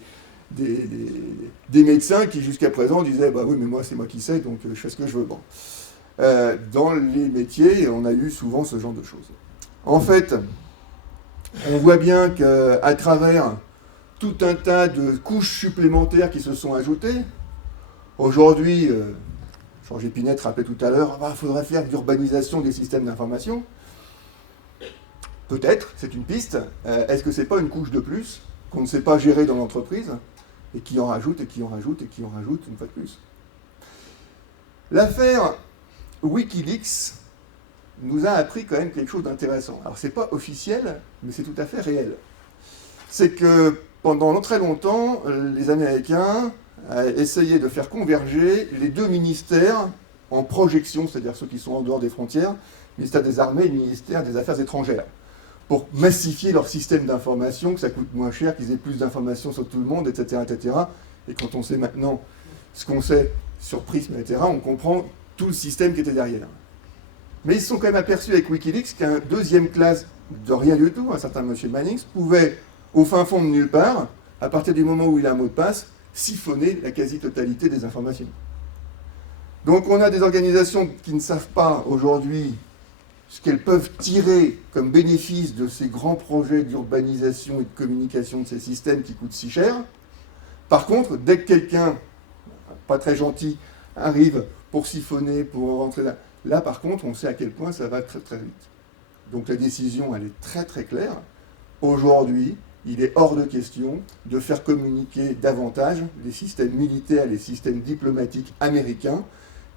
médecins qui, jusqu'à présent, disaient « oui, mais moi, c'est moi qui sais, donc je fais ce que je veux. » Bon. Dans les métiers, on a eu souvent ce genre de choses. En fait, on voit bien qu'à travers tout un tas de couches supplémentaires qui se sont ajoutées, aujourd'hui, Georges Épinette rappelait tout à l'heure, il faudrait faire de l'urbanisation des systèmes d'information. Peut-être, c'est une piste. Est-ce que ce n'est pas une couche de plus qu'on ne sait pas gérer dans l'entreprise et qui en rajoute, et qui en rajoute, et qui en rajoute une fois de plus? L'affaire Wikileaks nous a appris quand même quelque chose d'intéressant. Alors, ce n'est pas officiel, mais c'est tout à fait réel. C'est que pendant très longtemps, les Américains essayaient de faire converger les deux ministères en projection, c'est-à-dire ceux qui sont en dehors des frontières, le ministère des Armées et le ministère des Affaires étrangères, pour massifier leur système d'information, que ça coûte moins cher, qu'ils aient plus d'informations sur tout le monde, etc., etc. Et quand on sait maintenant ce qu'on sait sur Prism, etc., on comprend tout le système qui était derrière. Mais ils se sont quand même aperçus avec Wikileaks qu'un deuxième classe de rien du tout, un certain monsieur Mannings, pouvait, au fin fond de nulle part, à partir du moment où il a un mot de passe, siphonner la quasi-totalité des informations. Donc on a des organisations qui ne savent pas aujourd'hui ce qu'elles peuvent tirer comme bénéfice de ces grands projets d'urbanisation et de communication de ces systèmes qui coûtent si cher. Par contre, dès que quelqu'un, pas très gentil, arrive pour siphonner, pour rentrer là, par contre, on sait à quel point ça va très très vite. Donc la décision, elle est très très claire. Aujourd'hui, il est hors de question de faire communiquer davantage les systèmes militaires, les systèmes diplomatiques américains.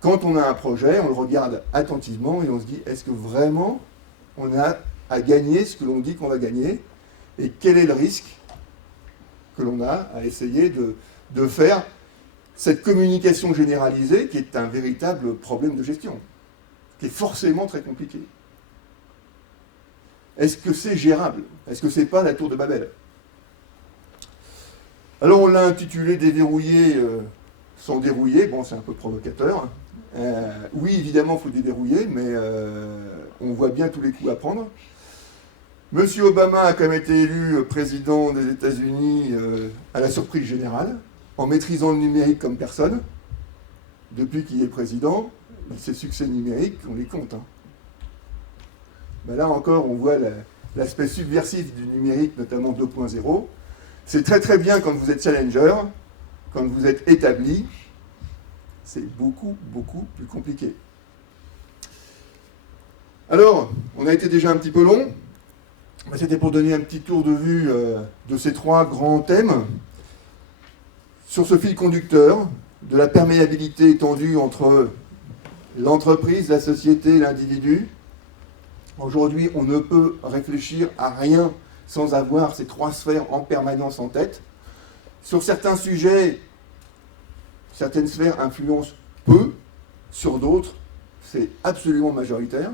Quand on a un projet, on le regarde attentivement et on se dit, est-ce que vraiment on a à gagner ce que l'on dit qu'on va gagner? Et quel est le risque que l'on a à essayer de faire cette communication généralisée qui est un véritable problème de gestion, qui est forcément très compliqué? Est-ce que c'est gérable? Est-ce que c'est pas la tour de Babel? Alors on l'a intitulé « Déverrouiller sans dérouiller ». Bon, c'est un peu provocateur. Oui, évidemment, il faut déverrouiller, mais on voit bien tous les coups à prendre. Monsieur Obama a quand même été élu président des États-Unis à la surprise générale, en maîtrisant le numérique comme personne. Depuis qu'il est président, ses succès numériques, on les compte. Hein. Ben là encore, on voit l'aspect subversif du numérique, notamment 2.0. C'est très très bien quand vous êtes challenger, quand vous êtes établi. C'est beaucoup, beaucoup plus compliqué. Alors, on a été déjà un petit peu long. C'était pour donner un petit tour de vue de ces trois grands thèmes. Sur ce fil conducteur, de la perméabilité étendue entre l'entreprise, la société et l'individu. Aujourd'hui, on ne peut réfléchir à rien sans avoir ces trois sphères en permanence en tête. Sur certains sujets, certaines sphères influencent peu, sur d'autres, c'est absolument majoritaire.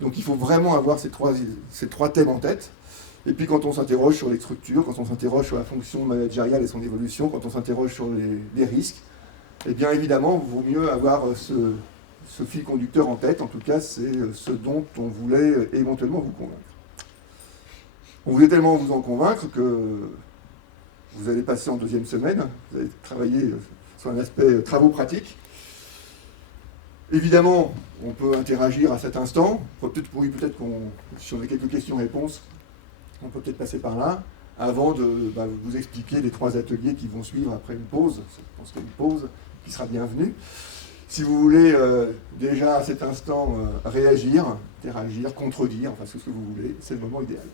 Donc il faut vraiment avoir ces trois thèmes en tête. Et puis quand on s'interroge sur les structures, quand on s'interroge sur la fonction managériale et son évolution, quand on s'interroge sur les risques, eh bien évidemment, il vaut mieux avoir ce fil conducteur en tête. En tout cas, c'est ce dont on voulait éventuellement vous convaincre. On voulait tellement vous en convaincre que vous allez passer en deuxième semaine, vous allez travailler sur un aspect travaux pratiques. Évidemment, on peut interagir à cet instant. Peut-être si on a quelques questions-réponses, on peut peut-être passer par là, avant de vous expliquer les trois ateliers qui vont suivre après une pause. Je pense qu'il y a une pause qui sera bienvenue. Si vous voulez déjà à cet instant réagir, interagir, contredire, enfin c'est ce que vous voulez, c'est le moment idéal.